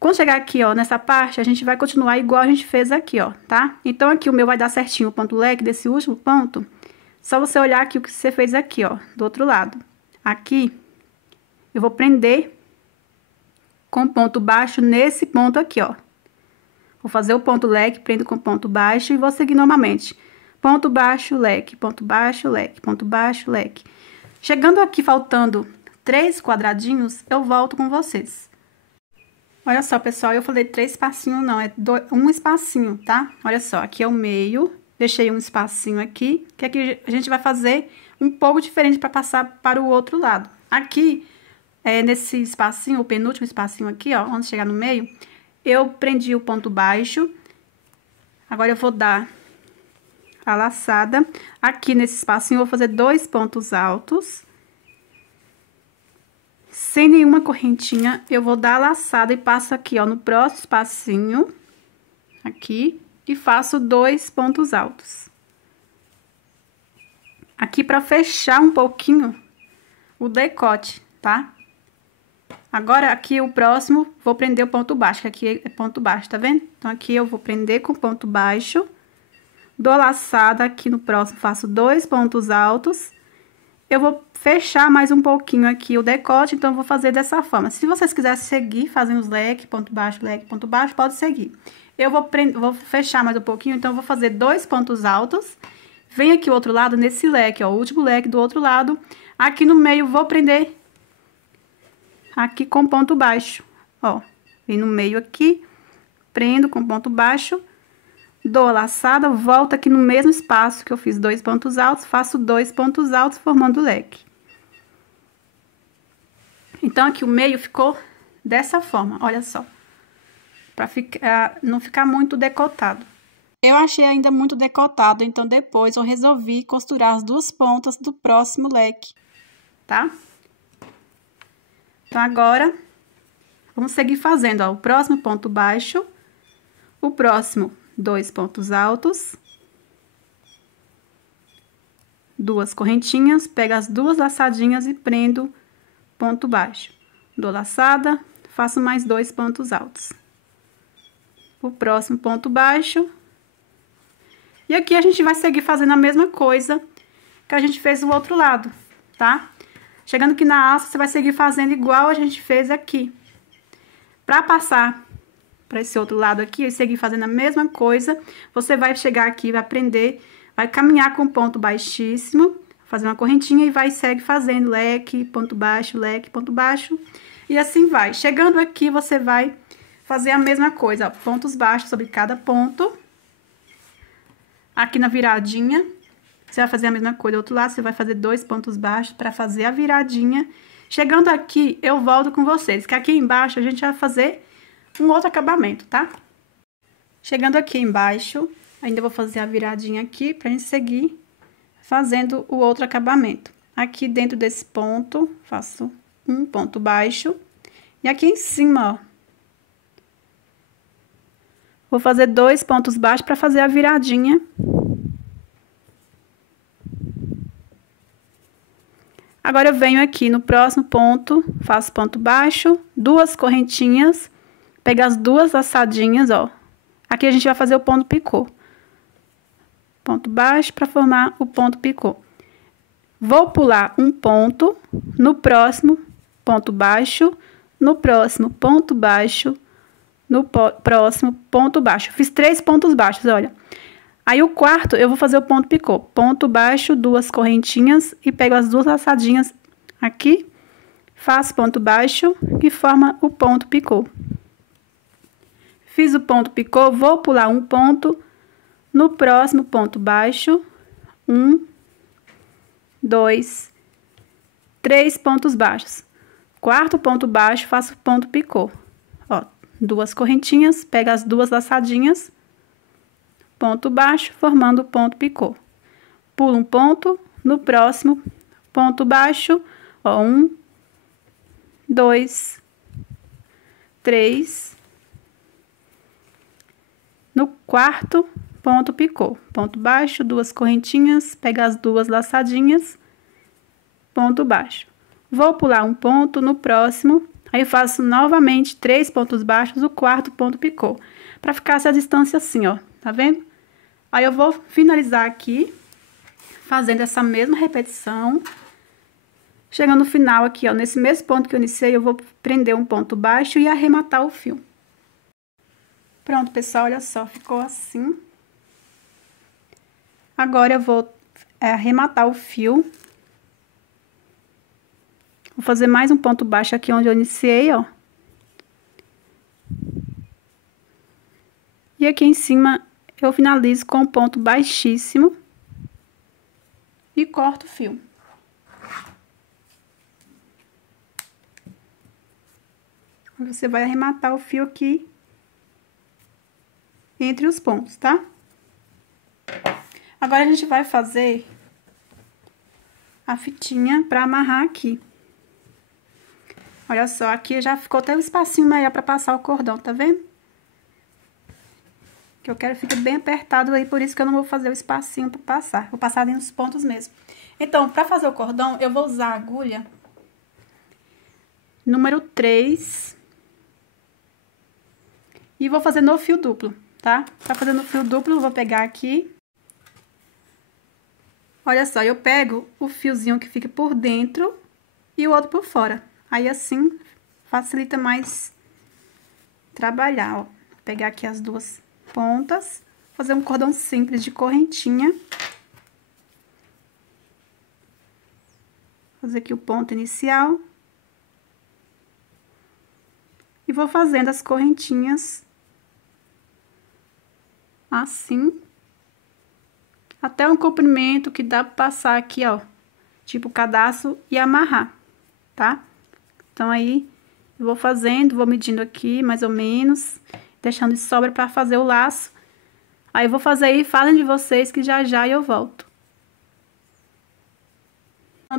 Quando chegar aqui, ó, nessa parte, a gente vai continuar igual a gente fez aqui, ó, tá? Então, aqui o meu vai dar certinho o ponto leque desse último ponto. Só você olhar aqui o que você fez aqui, ó, do outro lado. Aqui, eu vou prender com ponto baixo nesse ponto aqui, ó. Vou fazer o ponto leque, prendo com ponto baixo e vou seguir normalmente. Ponto baixo, leque, ponto baixo, leque, ponto baixo, leque. Chegando aqui, faltando 3 quadradinhos, eu volto com vocês. Olha só, pessoal, eu falei 3 espacinhos, não, é um espacinho, tá? Olha só, aqui é o meio. Deixei um espacinho aqui, que aqui a gente vai fazer um pouco diferente para passar para o outro lado. Aqui, nesse espacinho, o penúltimo espacinho aqui, ó, antes de chegar no meio, eu prendi o ponto baixo. Agora, eu vou dar a laçada. Aqui nesse espacinho, eu vou fazer 2 pontos altos. Sem nenhuma correntinha, eu vou dar a laçada e passo aqui, ó, no próximo espacinho, aqui. E faço 2 pontos altos. aqui pra fechar um pouquinho o decote, tá? Agora, aqui o próximo, vou prender o ponto baixo, que aqui é ponto baixo, tá vendo? Então, aqui eu vou prender com ponto baixo, dou laçada, aqui no próximo faço 2 pontos altos. Eu vou fechar mais um pouquinho aqui o decote, então eu vou fazer dessa forma. Se vocês quiserem seguir fazendo os leque, ponto baixo, pode seguir. Eu vou fechar mais um pouquinho, então eu vou fazer 2 pontos altos. Vem aqui o outro lado, nesse leque, ó, o último leque do outro lado. Aqui no meio, vou prender aqui com ponto baixo, ó. Vem no meio aqui, prendo com ponto baixo, dou a laçada, volto aqui no mesmo espaço que eu fiz 2 pontos altos, faço 2 pontos altos formando o leque. Então, aqui o meio ficou dessa forma, olha só. Pra não ficar muito decotado. Eu achei ainda muito decotado, então depois eu resolvi costurar as 2 pontas do próximo leque, tá? Então, agora, vamos seguir fazendo, ó, o próximo ponto baixo, o próximo 2 pontos altos, 2 correntinhas, pego as 2 laçadinhas e prendo ponto baixo. Dou laçada, faço mais 2 pontos altos. O próximo ponto baixo. E aqui a gente vai seguir fazendo a mesma coisa que a gente fez do outro lado, tá? Chegando aqui na alça, você vai seguir fazendo igual a gente fez aqui. Pra passar para esse outro lado aqui e seguir fazendo a mesma coisa, você vai chegar aqui, vai prender, vai caminhar com ponto baixíssimo, fazer uma correntinha e vai segue fazendo leque, ponto baixo, e assim vai. Chegando aqui, você vai fazer a mesma coisa, ó, pontos baixos sobre cada ponto. Aqui na viradinha, você vai fazer a mesma coisa do outro lado, você vai fazer 2 pontos baixos para fazer a viradinha. Chegando aqui, eu volto com vocês, que aqui embaixo a gente vai fazer um outro acabamento, tá? Chegando aqui embaixo, ainda vou fazer a viradinha aqui pra gente seguir fazendo o outro acabamento. Aqui dentro desse ponto, faço um ponto baixo. E aqui em cima, ó, vou fazer 2 pontos baixos pra fazer a viradinha. Agora, eu venho aqui no próximo ponto, faço ponto baixo, 2 correntinhas, pego as 2 laçadinhas, ó. Aqui a gente vai fazer o ponto picô. Ponto baixo para formar o ponto picô. Vou pular um ponto, no próximo ponto baixo, no próximo ponto baixo, no próximo ponto baixo. Fiz 3 pontos baixos, olha. Aí, o quarto, eu vou fazer o ponto picô. Ponto baixo, 2 correntinhas e pego as 2 laçadinhas aqui, faço ponto baixo e forma o ponto picô. Fiz o ponto picô, vou pular um ponto, no próximo ponto baixo, 1, 2, 3 pontos baixos. Quarto ponto baixo, faço ponto picô. Ó, 2 correntinhas, pego as 2 laçadinhas, ponto baixo, formando o ponto picô. Pulo um ponto, no próximo ponto baixo, ó, 1, 2, 3. No quarto ponto picô, ponto baixo, 2 correntinhas, pego as 2 laçadinhas, ponto baixo. Vou pular um ponto, no próximo, aí faço novamente 3 pontos baixos, o quarto ponto picô, pra ficar essa distância assim, ó, tá vendo? Aí, eu vou finalizar aqui, fazendo essa mesma repetição. Chegando no final aqui, ó, nesse mesmo ponto que eu iniciei, eu vou prender um ponto baixo e arrematar o fio. Pronto, pessoal, olha só, ficou assim. Agora, eu vou arrematar o fio. Vou fazer mais um ponto baixo aqui onde eu iniciei, ó. E aqui em cima, eu finalizo com um ponto baixíssimo e corto o fio. Você vai arrematar o fio aqui entre os pontos, tá? Agora, a gente vai fazer a fitinha pra amarrar aqui. Olha só, aqui já ficou até um espacinho melhor pra passar o cordão, tá vendo? que eu quero que fique bem apertado aí, por isso que eu não vou fazer o espacinho pra passar. Vou passar ali nos pontos mesmo. Então, pra fazer o cordão, eu vou usar a agulha número 3 e vou fazer no fio duplo, tá? Pra fazer no fio duplo, eu vou pegar aqui. Olha só, eu pego o fiozinho que fica por dentro e o outro por fora. Aí, assim, facilita mais trabalhar, ó. Vou pegar aqui as duas pontas, fazer um cordão simples de correntinha. Fazer aqui o ponto inicial. E vou fazendo as correntinhas assim, até um comprimento que dá pra passar aqui, ó, tipo cadastro e amarrar, tá? Então, aí, eu vou fazendo, vou medindo aqui, mais ou menos, deixando de sobra pra fazer o laço. Aí, eu vou fazer aí, falem de vocês que já eu volto.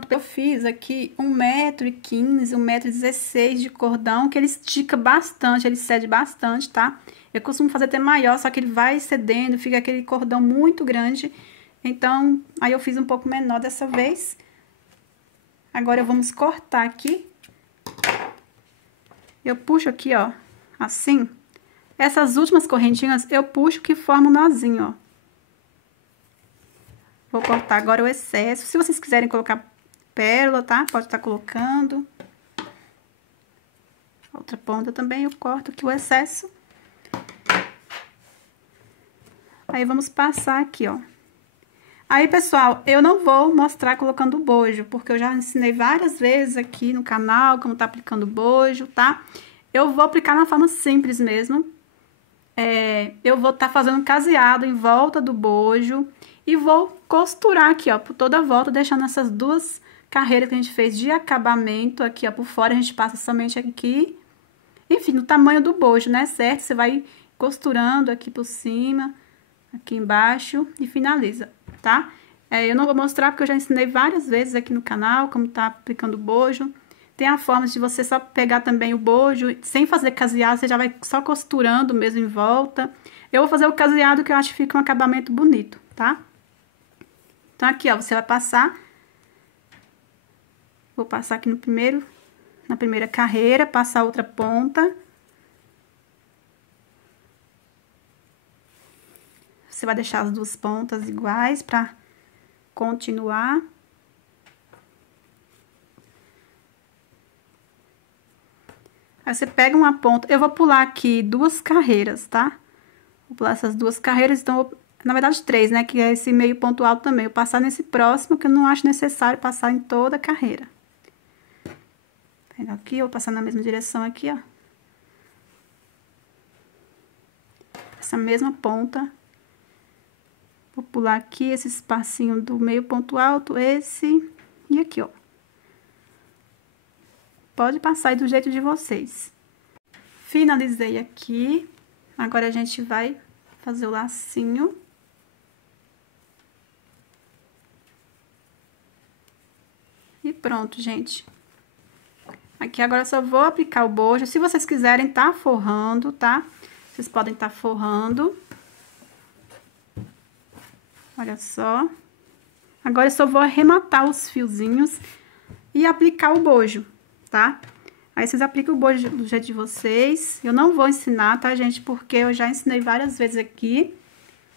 Eu fiz aqui 1,15 m, 1,16 m de cordão, que ele estica bastante, ele cede bastante, tá? Eu costumo fazer até maior, só que ele vai cedendo, fica aquele cordão muito grande. Então, aí eu fiz um pouco menor dessa vez. Agora, vamos cortar aqui. Eu puxo aqui, ó, assim. Essas últimas correntinhas, eu puxo que forma um nozinho, ó. Vou cortar agora o excesso. Se vocês quiserem colocar pérola, tá? Pode estar colocando. Outra ponta também eu corto aqui o excesso. Aí, vamos passar aqui, ó. Aí, pessoal, eu não vou mostrar colocando o bojo, porque eu já ensinei várias vezes aqui no canal como tá aplicando o bojo, tá? Eu vou aplicar na forma simples mesmo. Eu vou estar fazendo um caseado em volta do bojo e vou costurar aqui, ó, por toda a volta, deixando essas duas carreiras que a gente fez de acabamento aqui, ó, por fora. A gente passa somente aqui, enfim, no tamanho do bojo, né, certo? Você vai costurando aqui por cima, aqui embaixo e finaliza, tá? Eu não vou mostrar porque eu já ensinei várias vezes aqui no canal como tá aplicando o bojo. Tem a forma de você só pegar também o bojo, sem fazer caseado, você já vai só costurando mesmo em volta. Eu vou fazer o caseado que eu acho que fica um acabamento bonito, tá? Então, aqui, ó, você vai passar. Vou passar aqui na primeira carreira, passar outra ponta. Você vai deixar as duas pontas iguais pra continuar. Aí, você pega uma ponta. Eu vou pular aqui duas carreiras, tá? Vou pular essas duas carreiras, então, na verdade, 3, né? Que é esse meio ponto alto também. Eu vou passar nesse próximo, que eu não acho necessário passar em toda a carreira. Pega aqui, eu vou passar na mesma direção aqui, ó. Essa mesma ponta. Vou pular aqui esse espacinho do meio ponto alto, esse e aqui, ó. Pode passar aí do jeito de vocês. Finalizei aqui. Agora, a gente vai fazer o lacinho. E pronto, gente. Aqui agora eu só vou aplicar o bojo. Se vocês quiserem tá forrando, tá? Vocês podem tá forrando. Olha só. Agora eu só vou arrematar os fiozinhos e aplicar o bojo, tá? Aí vocês aplicam o bojo do jeito de vocês. Eu não vou ensinar, tá, gente? Porque eu já ensinei várias vezes aqui.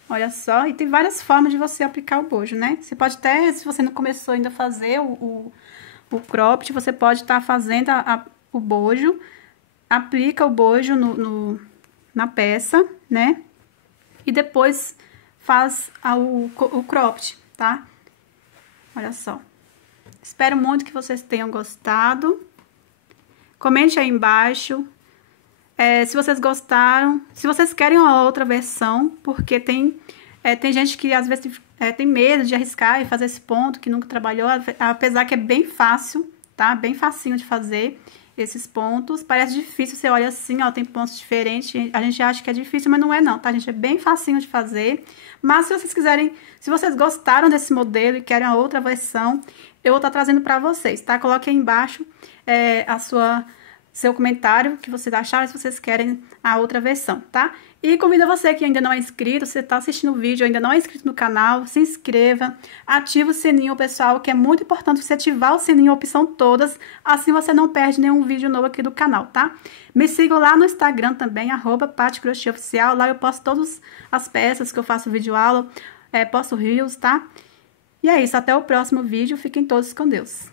Olha só. E tem várias formas de você aplicar o bojo, né? Você pode até, se você não começou ainda a fazer o cropped, você pode estar fazendo o bojo. Aplica o bojo na peça, né? E depois faz o cropped, tá? Olha só. Espero muito que vocês tenham gostado. Comente aí embaixo se vocês gostaram, se vocês querem uma outra versão, porque tem gente que às vezes tem medo de arriscar e fazer esse ponto, que nunca trabalhou, apesar que é bem fácil, tá? Bem facinho de fazer esses pontos. Parece difícil, você olha assim, ó, tem pontos diferentes, a gente acha que é difícil, mas não é não, tá, gente? É bem facinho de fazer. Mas se vocês quiserem, se vocês gostaram desse modelo e querem a outra versão, eu vou estar trazendo pra vocês, tá? Coloque aí embaixo a sua seu comentário, o que vocês acharam, se vocês querem a outra versão, tá? E convido você que ainda não é inscrito, você está assistindo o vídeo, ainda não é inscrito no canal, se inscreva, ativa o sininho, pessoal, que é muito importante você ativar o sininho, a opção todas, assim você não perde nenhum vídeo novo aqui do canal, tá? Me sigam lá no Instagram também, @PatiCrochêOficial, lá eu posto todas as peças que eu faço vídeo aula, posto reels, tá? E é isso, até o próximo vídeo, fiquem todos com Deus.